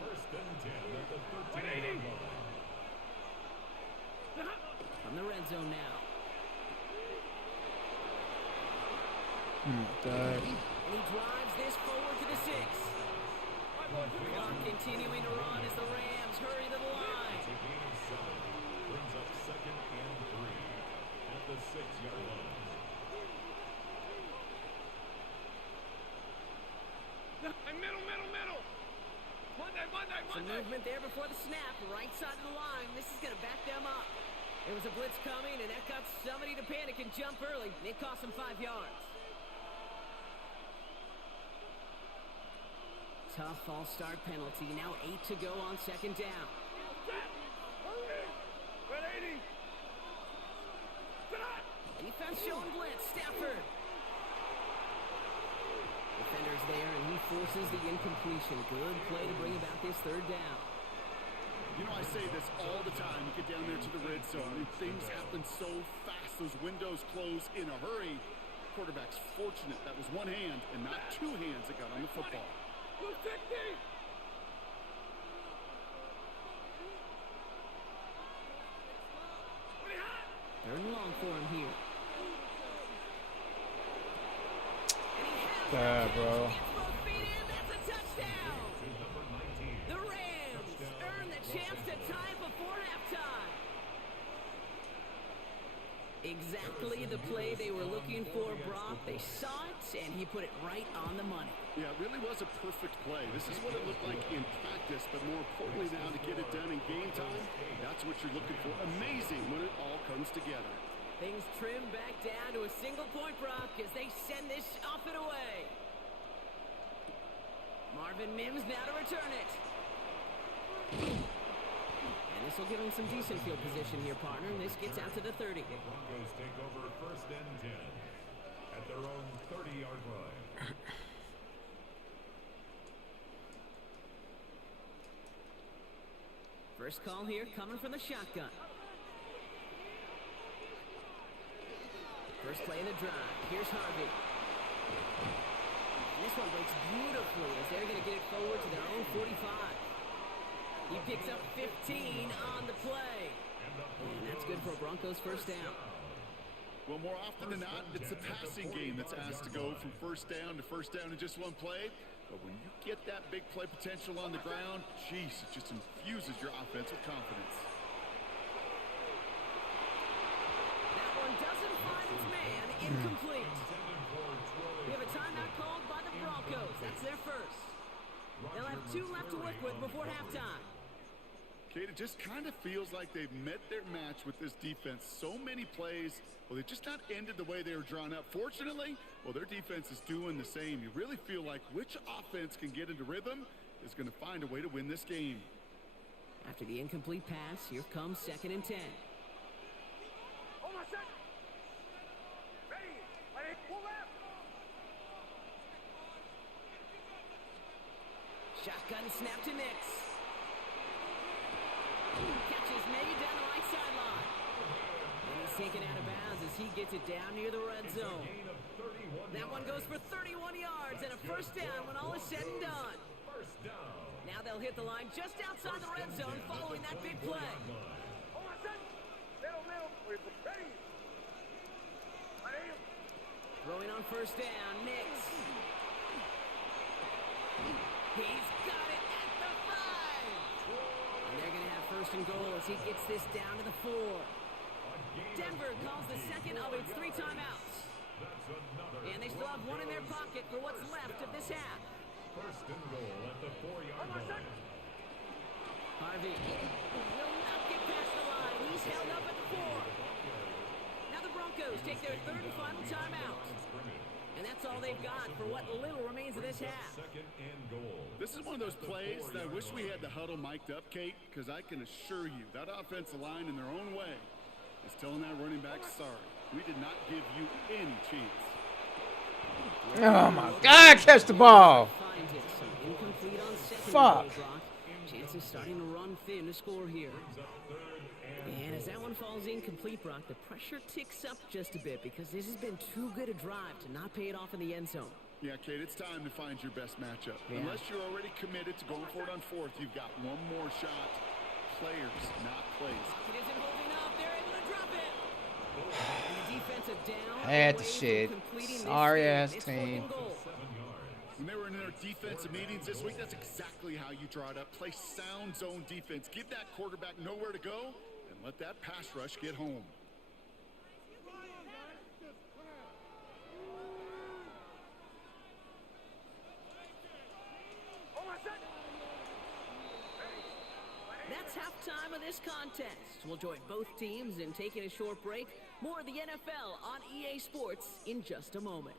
First and 10 at the 13-yard line. From the red zone now. God. And he drives this forward to the 6. Clock continuing to run as the Rams hurry to the line. It's a gain of 7. Brings up 2nd and 3 at the 6-yard line. Some movement there before the snap, right side of the line. This is going to back them up. There was a blitz coming, and that got somebody to panic and jump early. It cost them 5 yards. Tough false start penalty. Now 8 to go on 2nd down. Defense showing blitz. Stafford. Defenders there, and he forces the incompletion. Good play to bring about this third down. You know, I say this all the time. You get down there to the red zone, and things happen so fast. Those windows close in a hurry. Quarterback's fortunate that was one hand and not two hands that got on the football. Third and long for him here. Bad, bro. Gets both feet in. That's a touchdown. The Rams earn the chance to tie before halftime. Exactly the play they were looking for, Brock. They saw it, and he put it right on the money. Yeah, it really was a perfect play. This is what it looked like in practice, but more importantly now to get it done in game time, that's what you're looking for. Amazing when it all comes together. Things trim back down to a single point, Brock, as they send this off and away. Marvin Mims now to return it. And this will give him some decent field position here, partner. This gets out to the 30. Broncos take over first and 10 at their own 30-yard line. First call here coming from the shotgun. First play of the drive. Here's Harvey. And this one breaks beautifully as they're going to get it forward to their own 45. He picks up 15 on the play. And that's good for a Broncos first down. Well, more often than not, it's the passing game that's asked to go from first down in just one play. But when you get that big play potential on the ground, geez, it just infuses your offense with confidence. That one doesn't find its man. Incomplete. We have a timeout called by the Broncos. That's their first. They'll have 2 left to work with before halftime. Kate, it just kind of feels like they've met their match with this defense. So many plays, well, they've just not ended the way they were drawn up. Fortunately, well, their defense is doing the same. You really feel like which offense can get into rhythm is going to find a way to win this game. After the incomplete pass, here comes 2nd and 10. Shotgun snap to Nix. Catch is made down the right sideline. And he's taken out of bounds as he gets it down near the red zone. That one goes for 31 yards and a first down when all is said and done. Now they'll hit the line just outside the red zone following that big play. Throwing on first down, Nix. He's got it at the 5. And they're going to have first and goal as he gets this down to the 4. Denver calls the second of its 3 timeouts. And they still have one in their pocket for what's left of this half. First and goal at the 4-yard line. Harvey will not get past the line. He's held up at the 4. Now the Broncos take their 3rd and final timeout. And that's all they've got for what little remains of this half. Second and goal. This is one of those plays that I wish we had the huddle mic'd up, Kate, because I can assure you that offensive line in their own way is telling that running back, sorry, we did not give you any chance. Oh my God, catch the ball. Fuck. Chances starting to run thin to score here. And as that one falls incomplete, Brock, the pressure ticks up just a bit because this has been too good a drive to not pay it off in the end zone. Yeah, Kate, it's time to find your best matchup. Yeah. Unless you're already committed to going for it on 4th, you've got one more shot. Players, not plays. It isn't holding up. They're able to drop it. And the defensive down. Had the away from shit. completing this Sorry game. ass It's team. 4th and goal. When they were in their defensive meetings this week, that's exactly how you draw it up. Play sound zone defense. Give that quarterback nowhere to go and let that pass rush get home. That's halftime of this contest. We'll join both teams in taking a short break. More of the NFL on EA Sports in just a moment.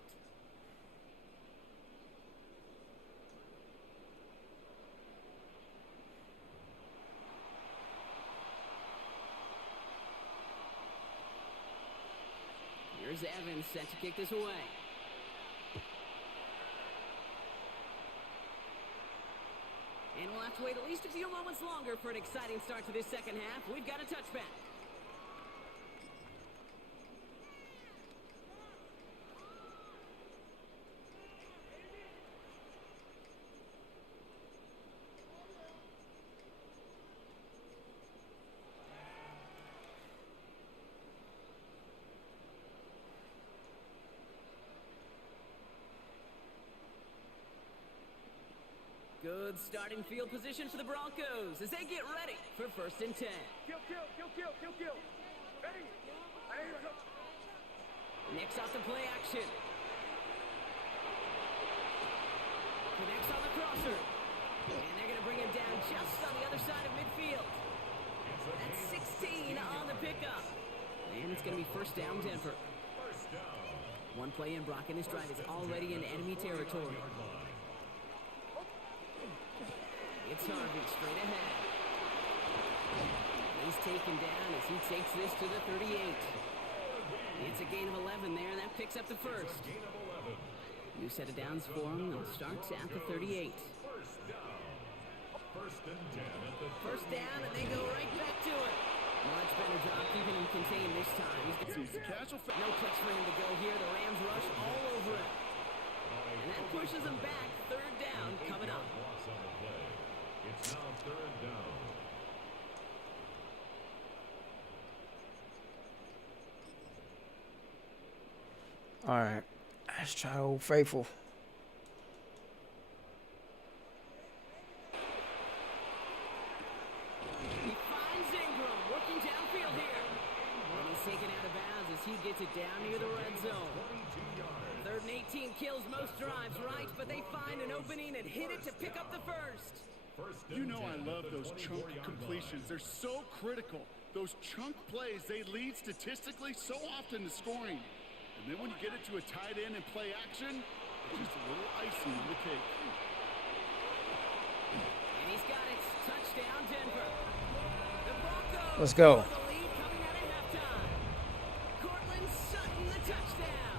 Here's Evans set to kick this away. we'll have to wait at least a few moments longer for an exciting start to this second half. We've got a touchback. Good starting field position for the Broncos as they get ready for 1st and 10. Kill. Ready? Next off the play action. Connects on the crosser. And they're going to bring him down just on the other side of midfield. That's 16 on the pickup. And it's going to be 1st down, Denver. One play in, Brock, and this drive is already in enemy territory. It's Harvey straight ahead. He's taken down as he takes this to the 38. It's a gain of 11 there, and that picks up the 1st. New set of downs for him. They'll start at the 38. First down, and they go right back to it. Much better job keeping him contained this time. No place for him to go here. The Rams rush all over him. And that pushes him back. 3rd down coming up. It's now 3rd down. All right, let's try Old Faithful. He finds Ingram working downfield here. And he's taken out of bounds as he gets it down near the red zone. 3rd and 18 kills most drives, right? But they find an opening and hit it to pick up the 1st. You know I love those chunk completions. They're so critical. Those chunk plays, they lead statistically so often to scoring. And then when you get it to a tight end and play action, it's just a little icing on the cake. And he's got it. Touchdown, Denver. The Broncos. Let's go. with the lead coming out of halftime. Cortland Sutton, the touchdown.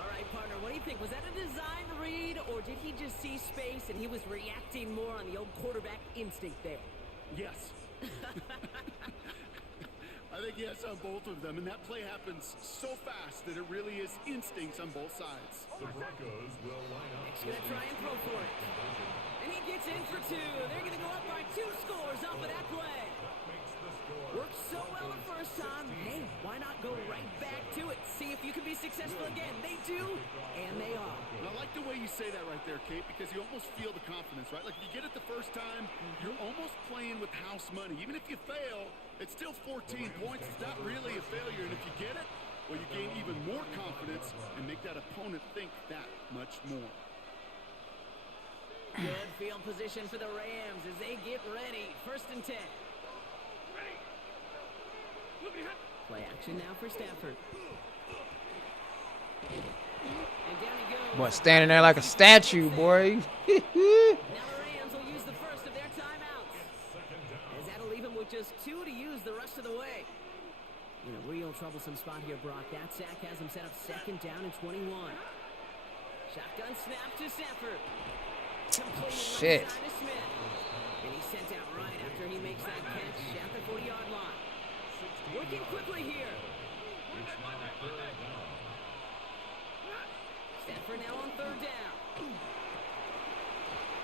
All right, partner, what do you think? Was that a design read, or did he just see space and he was reacting more on the old quarterback instinct there? Yes. I think yes on both of them, and that play happens so fast that it really is instincts on both sides. The Broncos will line up. Nick's going to try and throw for it. And he gets in for 2. They're going to go up by 2 scores off of that play. Worked so well the first time. Hey, why not go right back to it? See if you can be successful again. They do, and they are. And I like the way you say that right there, Kate, because you almost feel the confidence, right? Like if you get it the first time, you're almost playing with house money. Even if you fail, it's still 14 points. It's not really a failure. And if you get it, well, you gain even more confidence and make that opponent think that much more. Good field position for the Rams as they get ready. 1st and 10. Play action now for Stafford. And down he goes. Boy, standing there like a statue, boy. Now the Rams will use the first of their timeouts. As that'll leave him with just 2 to use the rest of the way. In a real troublesome spot here, Brock. That sack has him set up 2nd down and 21. Shotgun snap to Stafford. Shit. To Smith. And he's sent out right after he makes that catch at the 40-yard line. Working quickly here. Stafford now on 3rd down.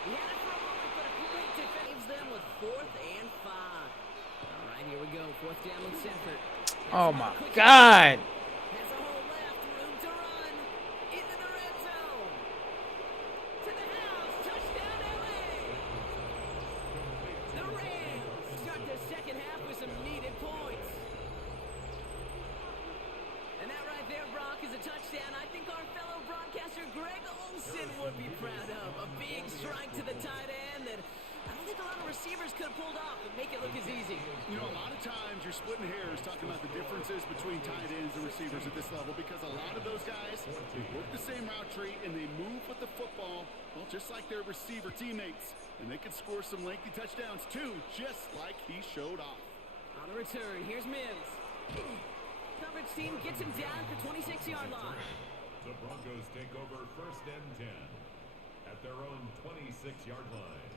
He had it for a moment, but a great defense saves them with 4th and 5. All right, here we go. 4th down with Stafford. Oh my God. Has a hole left, room to run. Into the red zone. To the house, touchdown LA. The Rams start the second half with some needed points. And that right there, Brock, is a touchdown I think our fellow broadcaster Greg Olsen would be proud of. A big strike to the tight end that I don't think a lot of receivers could have pulled off and make it look as easy. You know, a lot of times you're splitting hairs talking about the differences between tight ends and receivers at this level because a lot of those guys, they work the same route tree and they move with the football, well, just like their receiver teammates. And they can score some lengthy touchdowns too, just like he showed off. On the return, here's Mims. Coverage team gets him down at the 26-yard line. The Broncos take over 1st and 10. at their own 26-yard line.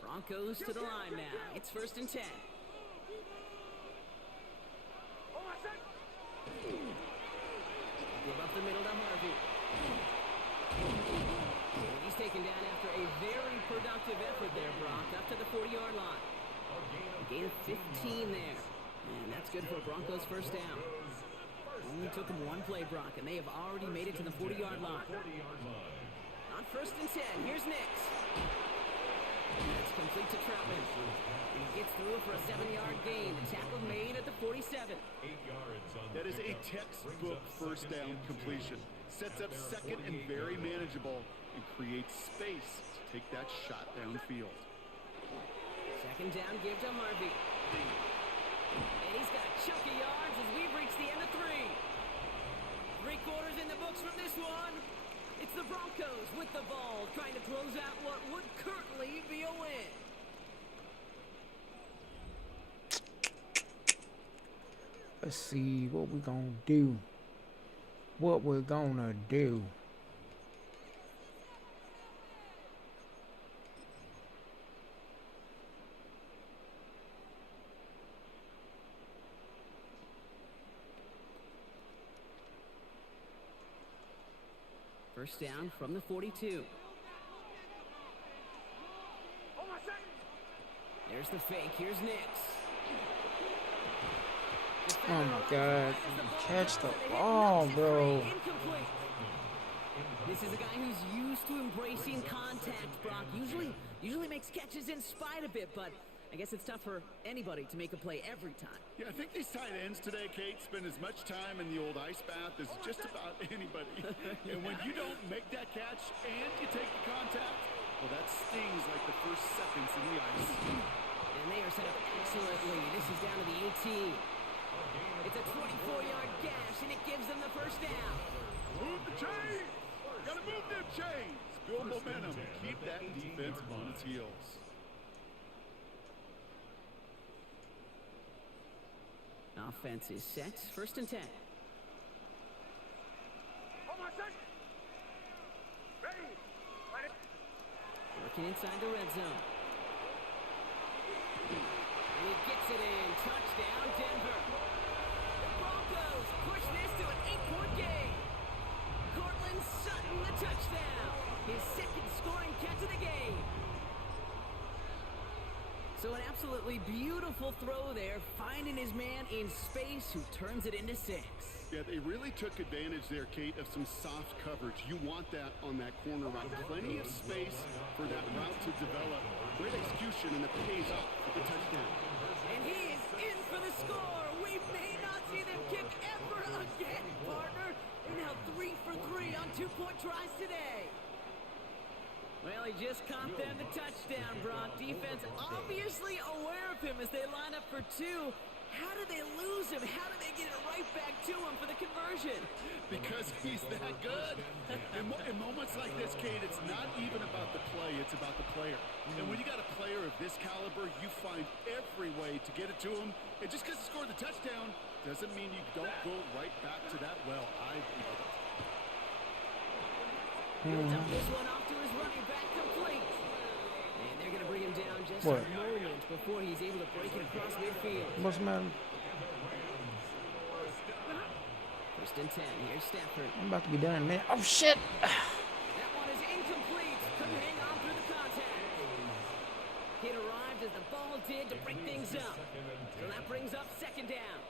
Broncos to the line now. It's 1st and 10. Give up the middle to Harvey. He's taken down after a very productive effort there, Brock, up to the 40-yard line. A gain of 15 there. And that's good for Broncos 1st down. Only took them one play, Brock, and they have already made it to the 40-yard line. On 1st and 10, here's Nix. That's complete to Troutman. And he gets through for a 7-yard gain. The tackle made at the 47. That is a textbook 1st down completion. Sets up 2nd and very manageable and creates space to take that shot downfield. 2nd down, give to Harvey. And he's got a chunk of yards as we've reached the end of 3. 3 quarters in the books from this one. It's the Broncos with the ball, trying to close out what would currently be a win. Let's see what we're gonna do. What we're gonna do. First down from the 42. There's the fake. Here's Nix. Oh my God. Catch the ball, bro. This is a guy who's used to embracing contact, Brock. Usually makes catches in spite of it, but I guess it's tough for anybody to make a play every time. Yeah, I think these tight ends today, Kate, spend as much time in the old ice bath as just about anybody. And when you don't make that catch and you take the contact, well, that stings like the first seconds in the ice. And they are set up excellently. This is down to the 18. It's a 24-yard gash, and it gives them the 1st down. Move the chains! Gotta move them chains! Build momentum. Keep that defense on its heels. Offense is set. 1st and 10. Working inside the red zone. And he gets it in. Touchdown, Denver. The Broncos push this to an 8-point game. Cortland Sutton, the touchdown. His 2nd scoring catch of the game. So an absolutely beautiful throw there, finding his man in space who turns it into 6. Yeah, they really took advantage there, Kate, of some soft coverage. You want that on that corner route. Plenty of space for that route to develop. Great execution, and it pays off with the touchdown. And he is in for the score. We may not see them kick ever again, partner. They're now 3 for 3 on 2-point tries today. Well, he just caught them the touchdown, Brock. Defense obviously aware of him as they line up for 2. How did they lose him? How did they get it right back to him for the conversion? Because he's that good. In moments like this, Kate, it's not even about the play, it's about the player. And when you got a player of this caliber, you find every way to get it to him. And just because he scored the touchdown doesn't mean you don't go right back to that well. I love it. He'll dump this one off to his running back, complete. And they're going to bring him down just a moment before he's able to break it across midfield. What's the matter? 1st and 10. Here's Stafford. I'm about to be done, man. Oh, shit. That one is incomplete. Couldn't hang on through the contact. Hit arrived as the ball did to break things up. So that brings up 2nd down.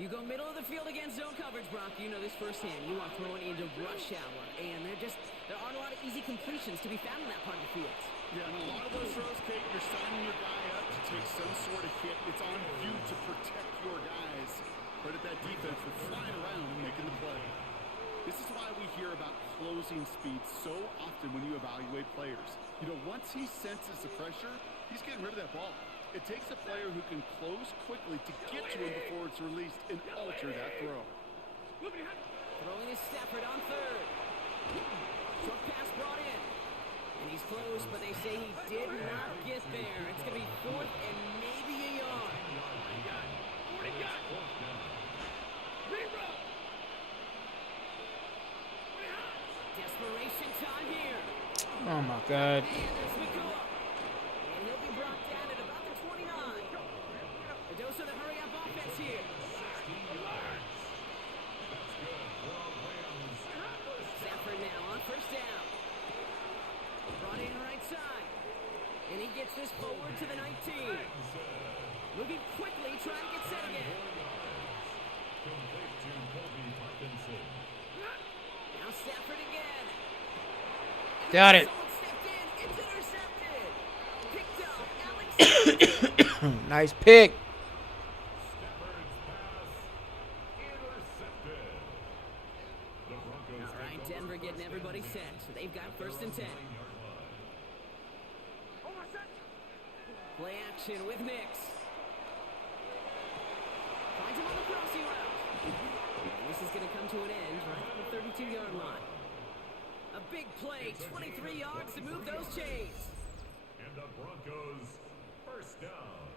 You go middle of the field against zone coverage, Brock. You know this firsthand. You are throwing into rush hour, and there aren't a lot of easy completions to be found in that part of the field. Yeah, and a lot of those throws, Kate, you're signing your guy up to take some sort of hit. It's on you to protect your guys. But at that defense, for flying around and making the play. This is why we hear about closing speed so often when you evaluate players. You know, once he senses the pressure, he's getting rid of that ball. It takes a player who can close quickly to get to him before it's released and alter that throw. Throwing is Stafford on 3rd. Short pass brought in. And he's close, but they say he did not get there. It's going to be 4th and maybe a yard. Desperation time here. Oh my God. And there's McCool. And he'll be brought down at about the 29. The dose of the hurry-up offense here. Stafford now on first down. Brought in right side. And he gets this forward to the 19. Moving quickly, trying to get set again. Now Stafford again. Got it. Someone stepped in. It's intercepted. Picked up. Alex. Nice pick. All right, Denver getting everybody set. So they've got first and 10. Play action with Nix. Finds him on the crossing route. And this is going to come to an end right on the 32-yard line. A big play, 23 yards to move those chains. And the Broncos first down.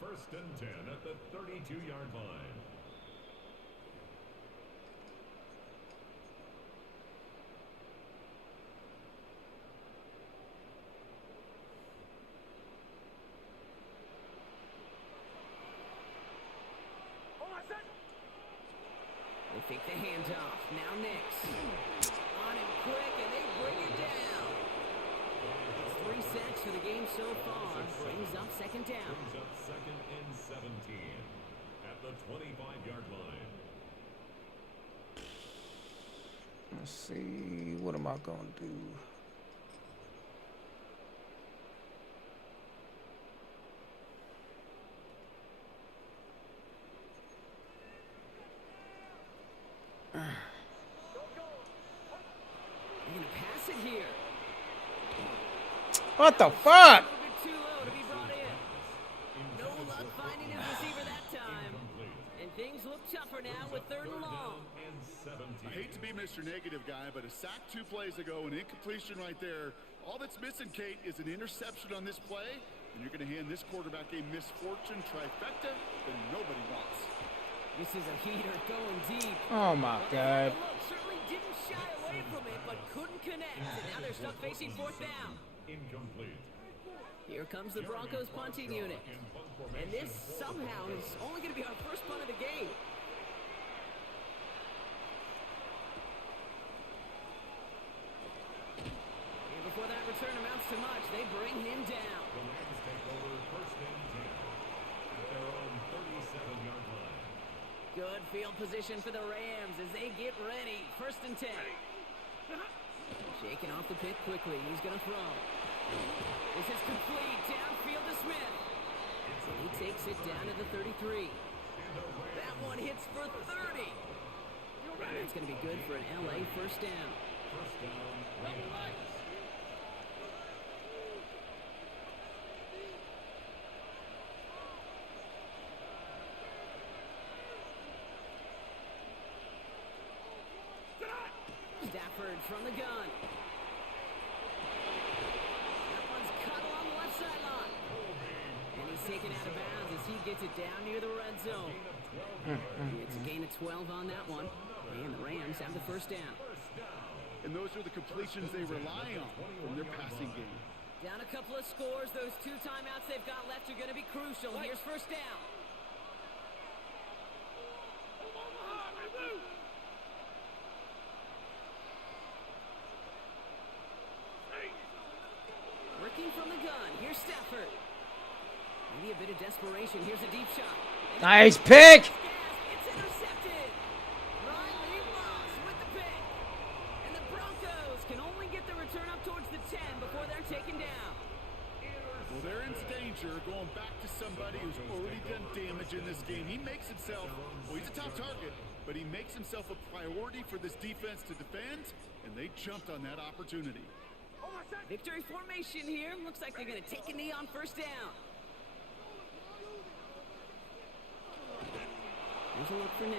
First and 10 at the 32-yard line. They fake the handoff. Now Nix. On him quick, and they bring it down. It's 3 sacks for the game so far. Brings up second down. Brings up second and 17 at the 25-yard line. Let's see. What am I going to do? They're going to pass it here. What the fuck? A little bit too low to be brought in. No luck finding his receiver that time. And things look tougher now with third and long. I hate to be Mr. Negative guy, but a sack 2 plays ago, an incompletion right there. All that's missing, Kate, is an interception on this play, and you're going to hand this quarterback a misfortune trifecta that nobody wants. This is a heater going deep. Oh my God. Look, certainly didn't shy away from it, but couldn't connect. And now they're stuck facing fourth down. Incomplete. Here comes the Broncos punting unit. And this somehow is only going to be our first punt of the game. And before that return amounts to much, they bring him down. The Rams take over first and 10 at their own 37-yard line. Good field position for the Rams as they get ready. First and 10. Shaking off the pick quickly. He's going to throw. This is complete. Downfield to Smith. He takes it down to the 33. That one hits for 30. That's going to be good for an LA first down. First down, Rams. Stafford from the gun. That one's cut along the left sideline. And he's taken out of bounds as he gets it down near the red zone. It's a gain of 12 on that one. And the Rams have the first down. And those are the completions they rely on from their passing game. Down a couple of scores. Those 2 timeouts they've got left are going to be crucial. Here's first down. Working from the gun. Here's Stafford. Maybe a bit of desperation. Here's a deep shot. Nice pick. It's intercepted. Riley Moss with the pick. And the Broncos can only get the return up towards the 10 before they're taken down. Well, they're in danger going back to somebody who's already done damage in this game. He makes himself, well, he's a top target, but he makes himself a priority for this defense to defend, and they jumped on that opportunity. Victory formation here. Looks like they're going to take a knee on first down. Here's a look for Nix.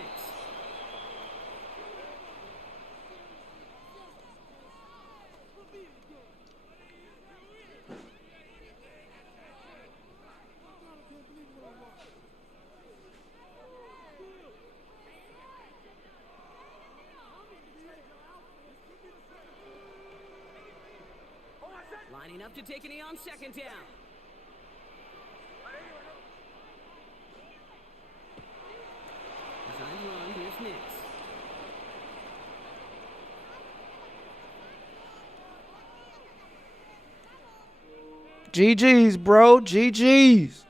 Lining up to take a knee on second down. Design run, here's Nix. GG's, bro. GG's.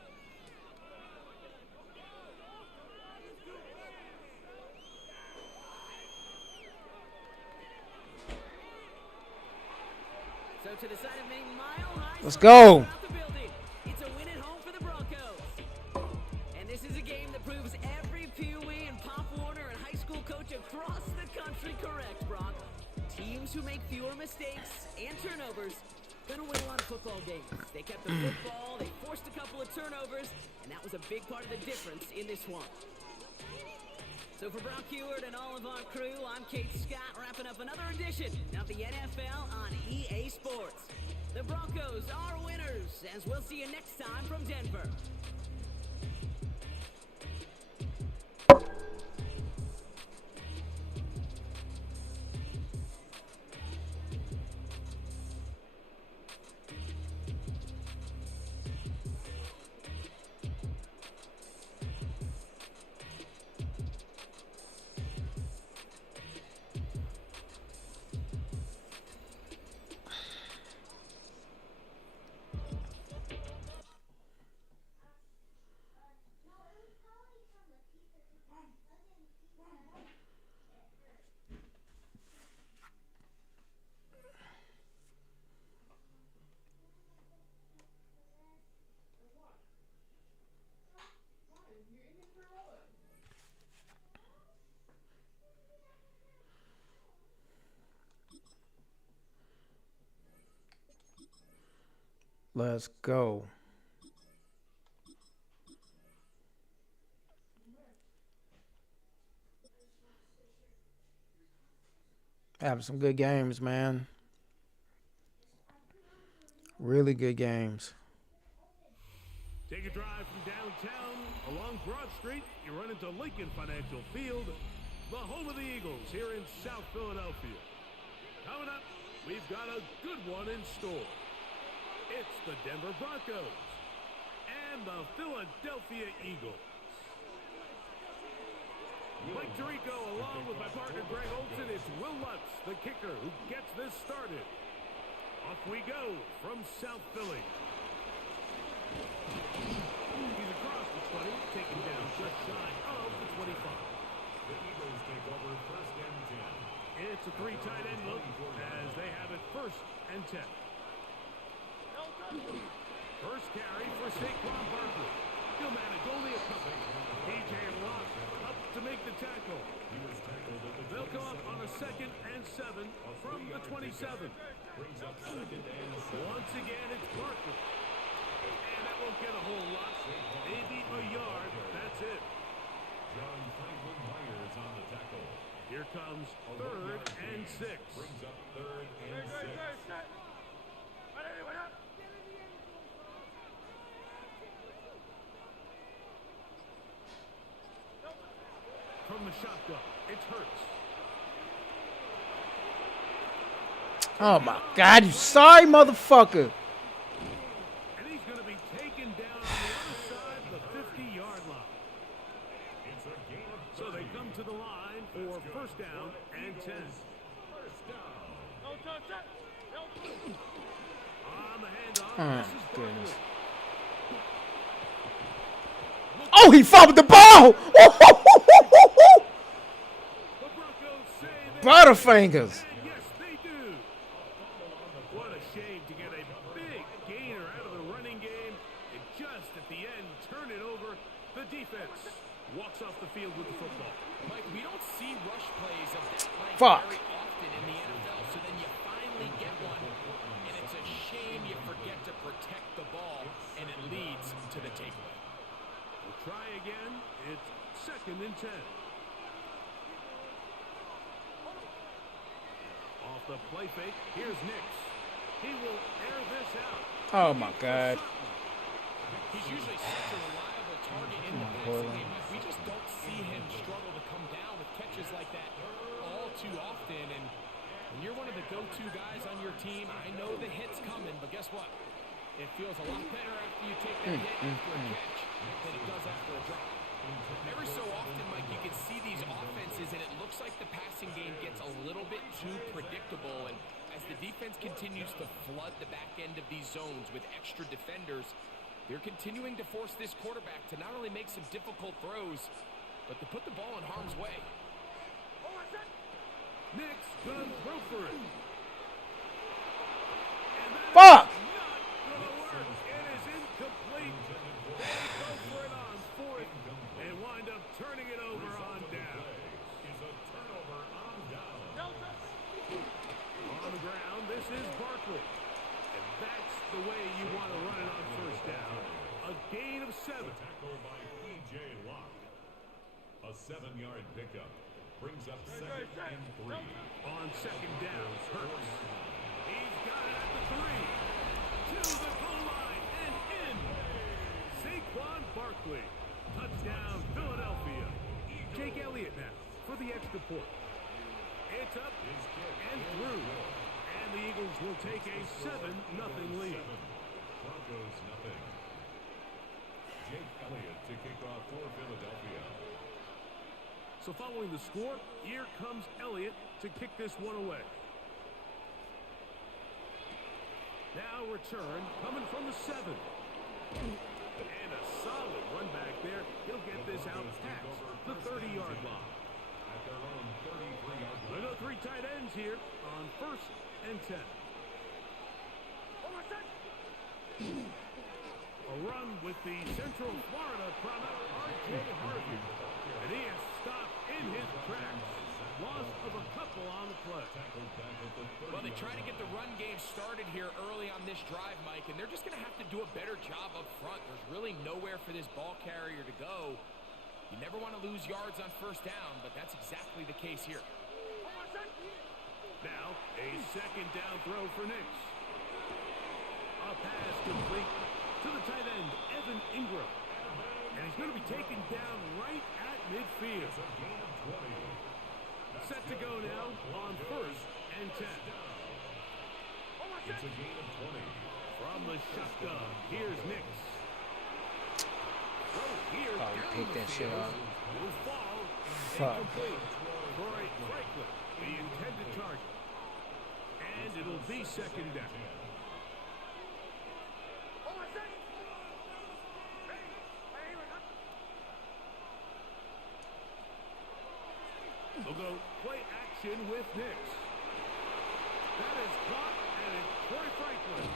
So to the side of a mile-high Let's go. throughout the building. It's a win at home for the Broncos. And this is a game that proves every Pee Wee and Pop Warner and high school coach across the country correct, Brock. Teams who make fewer mistakes and turnovers gonna win a lot of football games. They kept the football, they forced a couple of turnovers, and that was a big part of the difference in this one. So for Brock Heward and all of our crew, I'm Kate Scott, wrapping up another edition of the NFL on EA Sports. The Broncos are winners, as we'll see you next time from Denver. Let's go. Having some good games, man. Really good games. Take a drive from downtown along Broad Street. You run into Lincoln Financial Field, the home of the Eagles here in South Philadelphia. Coming up, we've got a good one in store. It's the Denver Broncos and the Philadelphia Eagles. Mike Tirico, along with my partner Greg Olson, it's Will Lutz, the kicker, who gets this started. Off we go from South Philly. He's across the 20, taken down just shy of the 25. The Eagles take over first and 10. It's a three tight end look as they have it first and 10. First carry for Saquon Barkley. He'll manage only a couple. P.J. Rock up to make the tackle. He was tackled at the They'll come up on a 2nd and 7 from the 27. brings up second and 7. Once again, it's Barkley. And that won't get a whole lot. Maybe a yard. That's it. John Franklin Myers on the tackle. Here comes 3rd and 6. Brings up 3rd and 6. From the shotgun, it's Hurts. Oh my God, you sorry motherfucker. And he's going to be taken down on the other side of the 50-yard line. It's a gain of So they come to the line for first down and 10. first down. On the handoff, Oh, this is goodness. Barkley. Oh, he fumbled the ball. The Broncos say they Butterfingers. and yes, they do. What a shame to get a big gainer out of the running game and just at the end turn it over. The defense walks off the field with the football. Mike, we don't see rush plays of that like Fuck. very often in the NFL, so then you finally get one, and it's a shame you forget to protect the ball, and it leads to the takeaway. We'll try again. It's 2nd and 10. Off the play fake, here's Nix. He will air this out. Oh my God. He's usually such a reliable target in the passing game. We just don't see him struggle to come down with catches like that all too often. And When you're one of the go-to guys on your team, I know the hit's coming, but guess what? It feels a lot better after you take that hit after a catch than it does after a drop. Every so often, Mike, you can see these offenses, and it looks like the passing game gets a little bit too predictable. And as the defense continues to flood the back end of these zones with extra defenders, they're continuing to force this quarterback to not only make some difficult throws, but to put the ball in harm's way. Nick's gonna throw for it. Fuck! It is incomplete. They go for it on fourth and wind up turning it over on down. Is a turnover on down. On the ground, this is Barkley. And that's the way you want to run it on first down. A gain of 7. Tackle by P.J. Locke. A 7-yard pickup brings up 2nd and 3. On second down, Hurts. He's got it at the 3. To the goal line and in. Saquon Barkley. Touchdown, Philadelphia. Jake Elliott now for the extra point. It's up and through. And the Eagles will take a 7-0 lead. Broncos nothing. Jake Elliott to kick off for Philadelphia. So following the score, here comes Elliott to kick this one away. Now return coming from the 7. And a solid run back there. He'll get this out past the 30-yard line. At their own 33-yard line. Another 3 tight ends here on 1st and 10. A run with the Central Florida product, R.J. Harvey. And he is stopped in his tracks. Loss of a couple on the play. Well, they try to get the run game started here early on this drive, Mike, and they're just going to have to do a better job up front. There's really nowhere for this ball carrier to go. You never want to lose yards on first down, but that's exactly the case here. Now, a second down throw for Knicks. A pass complete to the tight end, Evan Ingram. And he's going to be taken down right at midfield. Set to go now on 1st and 10. It's a gain of 20. From the shotgun, here's Knicks. Here, Probably pick that shit up. Will fall. Fuck. Incomplete. Troy Franklin, the intended target. And it'll be second down. They'll go play action with Knicks. That is caught, and it's Troy Franklin.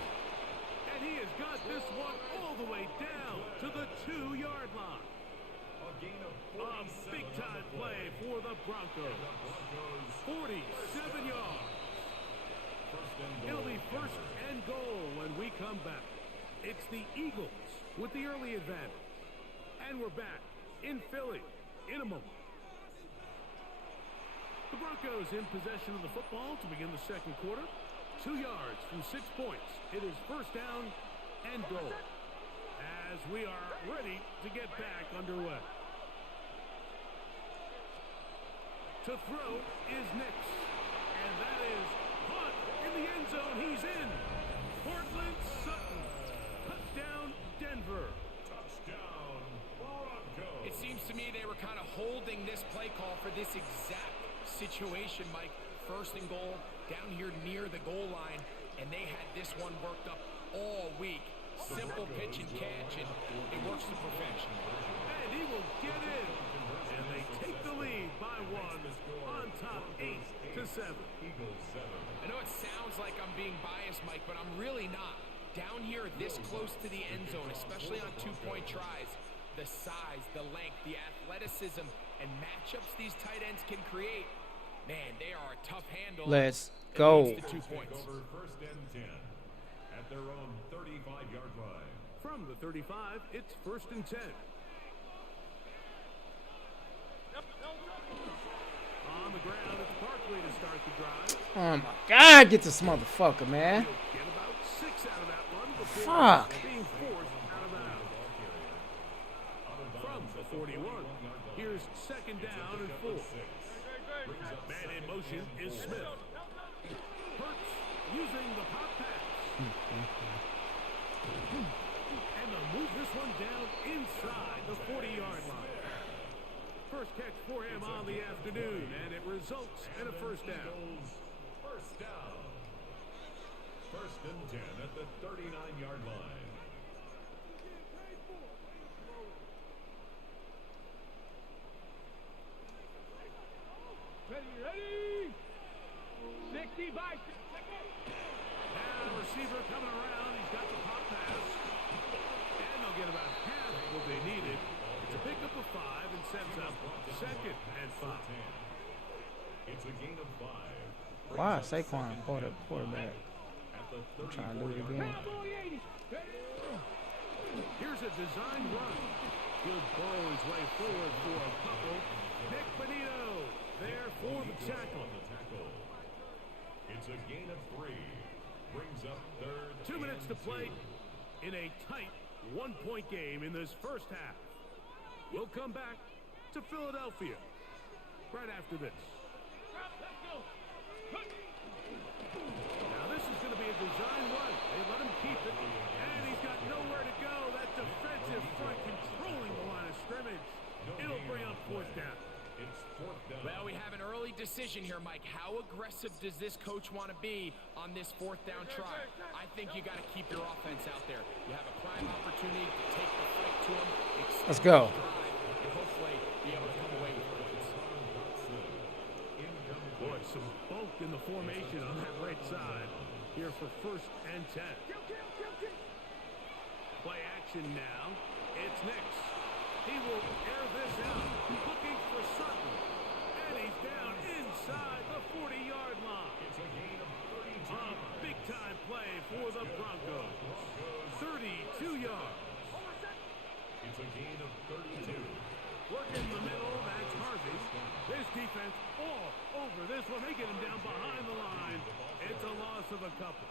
And he has got this one all the way down to the 2-yard line. A big-time play for the Broncos. 47 yards. It'll be 1st and goal when we come back. It's the Eagles with the early advantage. And we're back in Philly in a moment. The Broncos in possession of the football to begin the second quarter. 2 yards from 6 points. It is 1st down and goal. As we are ready to get back underway. To throw is Knicks. And that is caught in the end zone. He's in. Portland Sutton. Touchdown Denver. Touchdown Broncos. It seems to me they were kind of holding this play call for this exact situation, Mike. 1st and goal down here near the goal line, and they had this one worked up all week. Simple pitch and catch, and it works to perfection. And he will get in. And they take the lead by 1 on top 8-7. I know it sounds like I'm being biased, Mike, but I'm really not. Down here this close to the end zone, especially on 2-point tries, the size, the length, the athleticism, and matchups these tight ends can create, man, they are a tough handle. Let's go. 2 points. Over 1st and 10 at their own 35-yard line. From the 35, it's 1st and 10. On the ground, it's Barkley to start the drive. Oh my God, get this motherfucker, man. Get about 6 out of that one before Fuck. being forced out of bounds. From the 41, here's 2nd down and 4. Man in motion is Smith. inside the 40-yard line. First catch for him on the afternoon, and it results in a first down. Eagles, first down. First and 10 at the 39-yard line. Ready. 60 by 6. Now receiver coming around. He's got the pop pass. And they'll get about half what they needed. It's a pickup of 5 and sets up second and 5. It's a gain of 5. Why Saquon quarterback? At the I'm trying to do it again. Here's a design run. He'll burrow his way forward for a couple. Nick Bonito there for the tackle. It's a gain of 3. Brings up third. 2 minutes to play in a tight one-point game in this first half. We'll come back to Philadelphia right after this. Now this is going to be a design run. They let him keep it, and he's got nowhere to go. That defensive front controlling the line of scrimmage. It'll bring up fourth down. It's fourth down. Well, we have an early decision here, Mike. How aggressive does this coach want to be on this fourth down try? I think you got to keep your offense out there. You have a prime opportunity to take the fight to him. Let's go. And hopefully be able to come away with points. Boy, some bulk in the formation on that right side here for first and 10. Play action now. It's Nix. He will air this out. Looking for Sutton. And he's down inside the 40-yard line. It's a gain of 32. A big-time play for the Broncos. 32 yards. It's a gain of 32. Working the middle, that's Harvey. This defense all over this one. They get him down behind the line. It's a loss of a couple.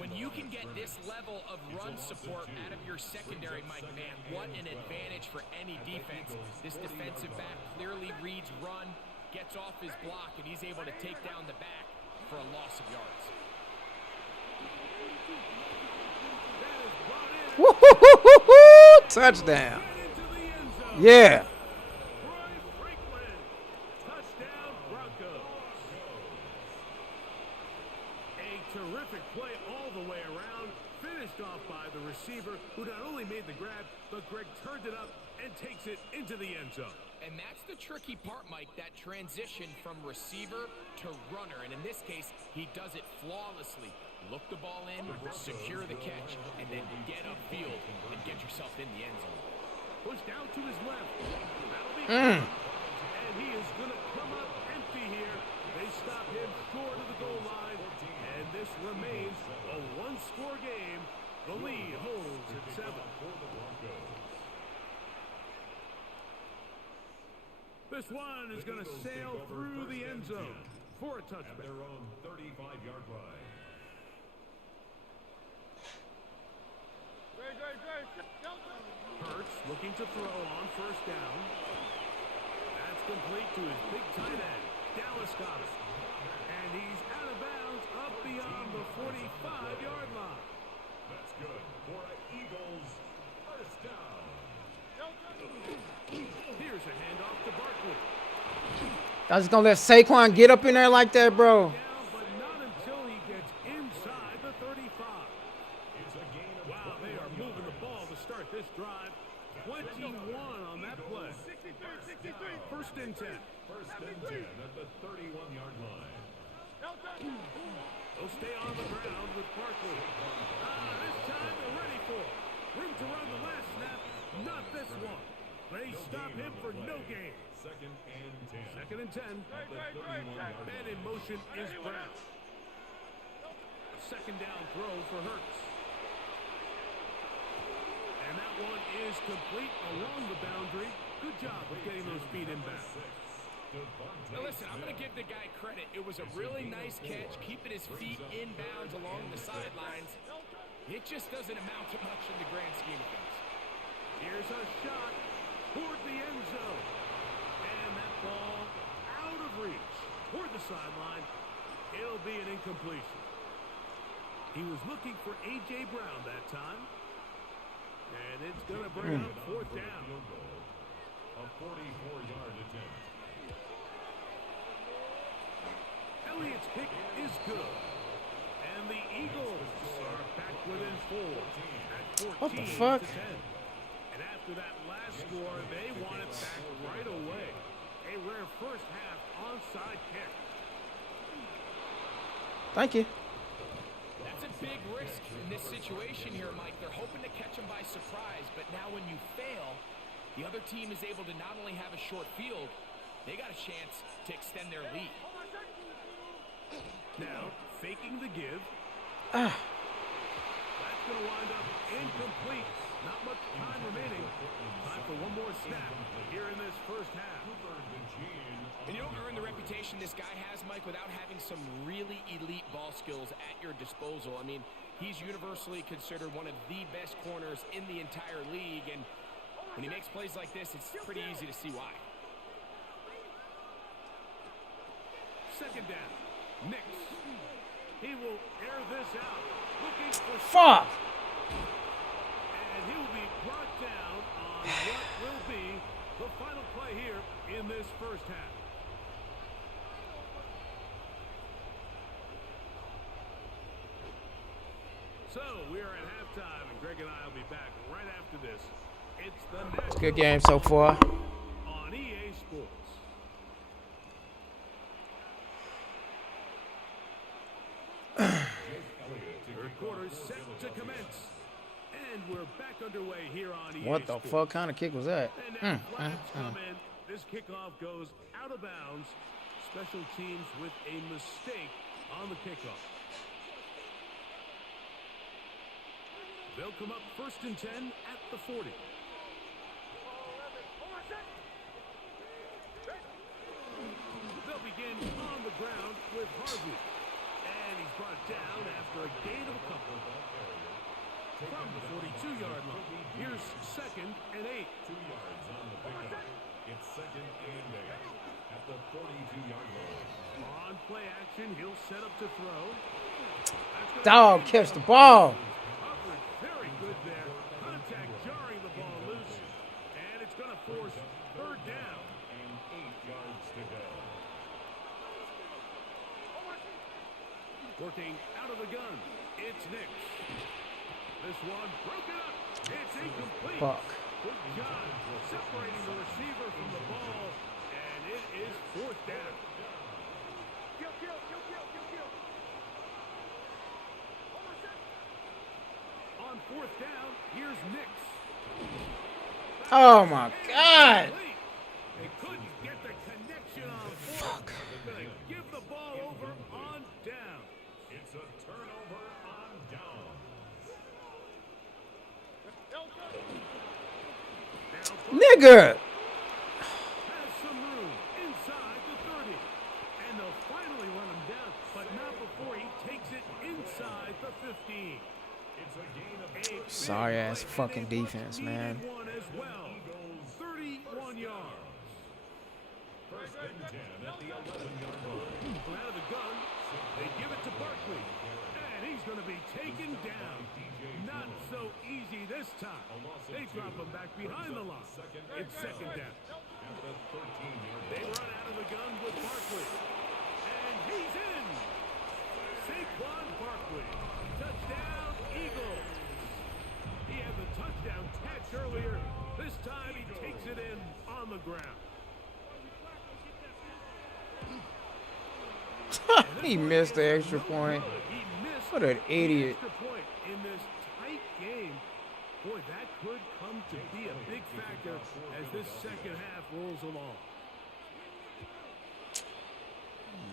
When you can get this level of run support out of your secondary, Mike, man, what an advantage for any defense. This defensive back clearly reads run, gets off his block, and he's able to take down the back for a loss of yards. That is brought in. Woo-hoo-hoo-hoo-hoo! Touchdown. Yeah. Troy Franklin. Touchdown, Broncos. A terrific play all the way around. Finished off by the receiver, who not only made the grab, but Greg turned it up and takes it into the end zone. And that's the tricky part, Mike, that transition from receiver to runner. And in this case, he does it flawlessly. Look the ball in, secure the catch, and then get upfield and get yourself in the end zone. Push down to his left. That'll be and he is going to come up empty here. They stop him short of the goal line, and this remains a one-score game. The lead holds at 7. This one is going to sail through the end zone for a touchback. At their own 35-yard line. Hurts looking to throw on first down. That's complete to his big tight end, Dallas Goedert. And he's out of bounds up beyond the 45-yard line. That's good for an Eagles first down. Here's a handoff to Barkley. I was gonna let Saquon get up in there like that, bro. Down, but not until he gets inside the 35. Wow, they are moving the ball to start this drive. 21 on that play. 63. First and 10. First and 10 at the 31-yard line. They'll stay on the ground with Barkley. This time they're ready for it. Room to run the last snap. Not this one. They stop him for no gain. Second and 10. Second and 10. At the 31-yard Man line. in motion is Brown. A second down throw for Hurts. And that one is complete along the boundary. Good job of getting those feet inbound. Now listen, I'm going to give the guy credit. It was a really nice catch, keeping his feet inbounds along the sidelines. It just doesn't amount to much in the grand scheme of things. Here's a shot toward the end zone. And that ball out of reach toward the sideline. It'll be an incompletion. He was looking for A.J. Brown that time. And it's going to bring up fourth down. A 44-yard attempt. Elliott's kick is good. And the Eagles are back within 4 at 14 What the fuck? to 10. And after that last score, they want it back right away. A rare first half onside kick. Thank you. That's a big risk in this situation here, Mike. They're hoping to catch him by surprise, but now when you fail, the other team is able to not only have a short field, they got a chance to extend their lead. Now, faking the give. Ah. That's going to wind up incomplete. Not much time remaining. Time for one more snap here in this first half. And you don't earn the reputation this guy has, Mike, without having some really elite ball skills at your disposal. I mean, he's universally considered one of the best corners in the entire league, and when he makes plays like this, it's pretty easy to see why. Second down. Nix. He will air this out. Looking for Fuck. and he will be brought down on what will be the final play here in this first half. So we are at halftime, and Greg and I will be back right after this. It's the next Good game so far. on EA Sports. Third quarter set to commence. And we're back underway here on EA What the Sports. fuck kind of kick was that? And now flags come in. This kickoff goes out of bounds. Special teams with a mistake on the kickoff. They'll come up 1st and 10 at the 40. They'll begin on the ground with Harvey. And he's brought down after a gain of a couple. From the 42-yard line. Here's 2nd and 8. 2 yards on the pickup. It's 2nd and 8 at the 42-yard line. On play action, he'll set up to throw. Dog, catch the ball. Covered very good there. Contact jarring the ball loose. And it's going to force 3rd down. And 8 yards to go. Working out of the gun. It's Nix. This one broken up. It's incomplete. Fuck. Good job separating the receiver from the ball. And it is 4th down. On 4th down, here's Nix. Oh my God. They couldn't get the connection on 4th. Gonna give the ball over on down. It's a turnover on down. Nigga. Has some room inside the 30. And they'll finally run him down, but not before he takes it inside the 15. It's a gain of 8. Sorry ass fucking defense, man. One as well. 31 yards. 1st and 10 at the 11-yard line. From out of the gun, they give it to Barkley. And he's going to be taken down. Not so easy this time. They drop him back behind the line. It's 2nd down. At the 13-yard They line. run out of the gun with Barkley. And he's in. Saquon Barkley. Touchdown, Eagles. He had the touchdown catch earlier. This time he takes it in on the ground. He missed the extra point. He missed What an the idiot. extra point in this tight game. Boy, that could come to be a big factor as this second half rolls along.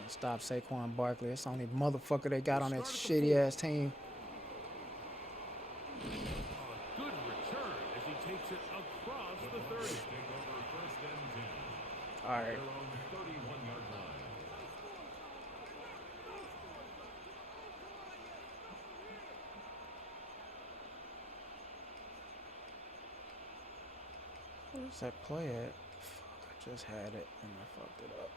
Stop Saquon Barkley. That's the only motherfucker they got on that shitty ass team. A good return as he takes it across the 30. Take over 1st and 10. All right. They're on the 31-yard line. Where's that play at? Fuck, I just had it and I fucked it up.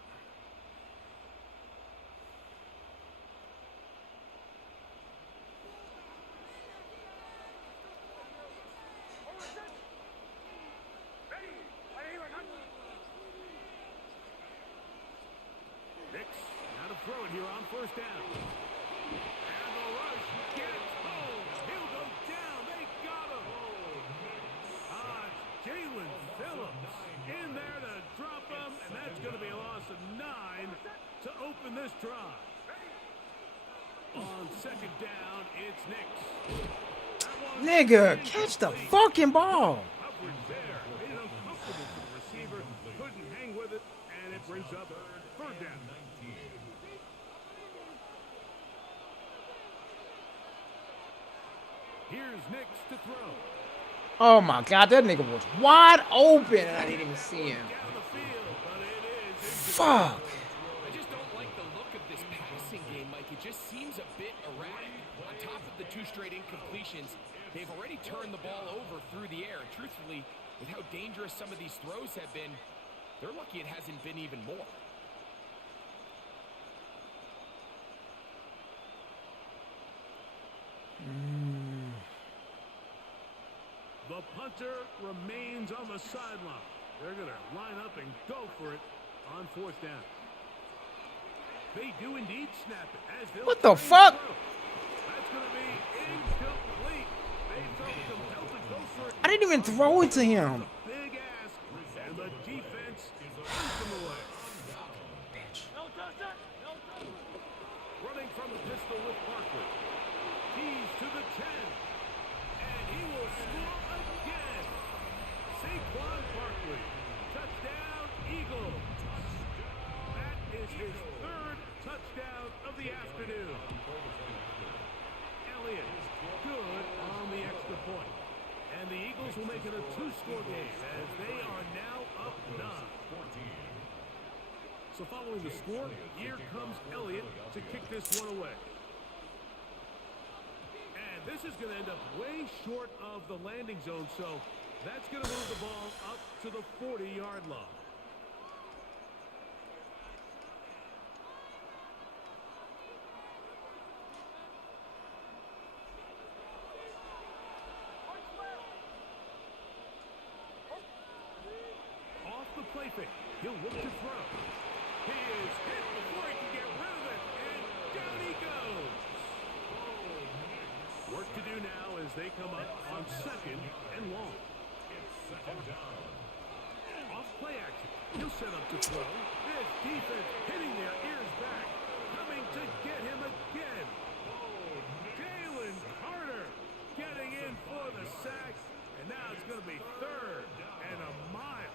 on first down. And the rush gets home. He'll go down. They got him. Jalen Phillips in there to drop him, and that's going to be a loss of 9 to open this drive. On second down, it's Knicks. Nigga, catch the fucking ball. Coverage there. Made it uncomfortable for the receiver. Couldn't hang with it, and it brings up third down. Here's Knicks to throw. Oh my God, that nigga was wide open and I didn't even see him. Down the field, but it is Fuck. I just don't like the look of this passing game, Mike. It just seems a bit erratic. On top of the 2 straight incompletions, they've already turned the ball over through the air. And truthfully, with how dangerous some of these throws have been, they're lucky it hasn't been even more. The punter remains on the sideline. They're going to line up and go for it on fourth down. They do indeed snap it. As What the fuck? That's going to be incomplete. They felt compelled to go for it. I didn't even throw it to him. Big ass. And the defense punts them away. Bitch. Running from the pistol with Barkley. He's to the 10. And he will score again. Saquon Barkley. Touchdown, Eagles. That is his 3rd touchdown of the afternoon. Elliott, good on the extra point. And the Eagles will make it a 2-score game as they are now up 9. So following the score, here comes Elliott to kick this one away. And this is going to end up way short of the landing zone, so that's going to move the ball up to the 40-yard line. Off the play fake, he'll look to throw. He is hit before he can get rid of it, and down he goes. Work to do now as they come up on 2nd and long. Off play action, he'll set up to throw. This defense hitting their ears back, coming to get him again. Jalen Carter getting in for the sack, and now it's going to be 3rd and a mile.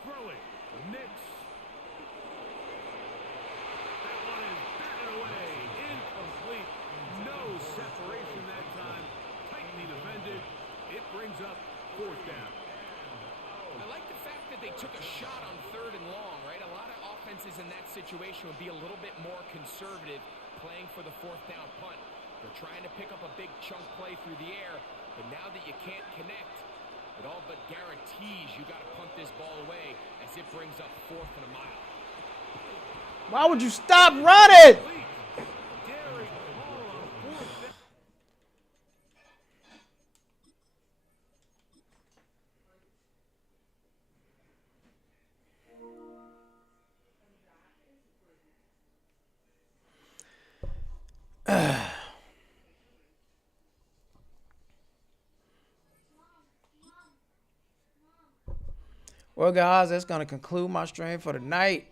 Throwing, Knicks. That one is batted away, incomplete. No separation that time. Tightly defended. It brings up 4th down. I like the fact that they took a shot on 3rd and long, right? A lot of offenses in that situation would be a little bit more conservative playing for the 4th down punt. They're trying to pick up a big chunk play through the air, but now that you can't connect, it all but guarantees you got to punt this ball away as it brings up 4th and a mile. Why would you stop running? Well, guys, that's going to conclude my stream for tonight.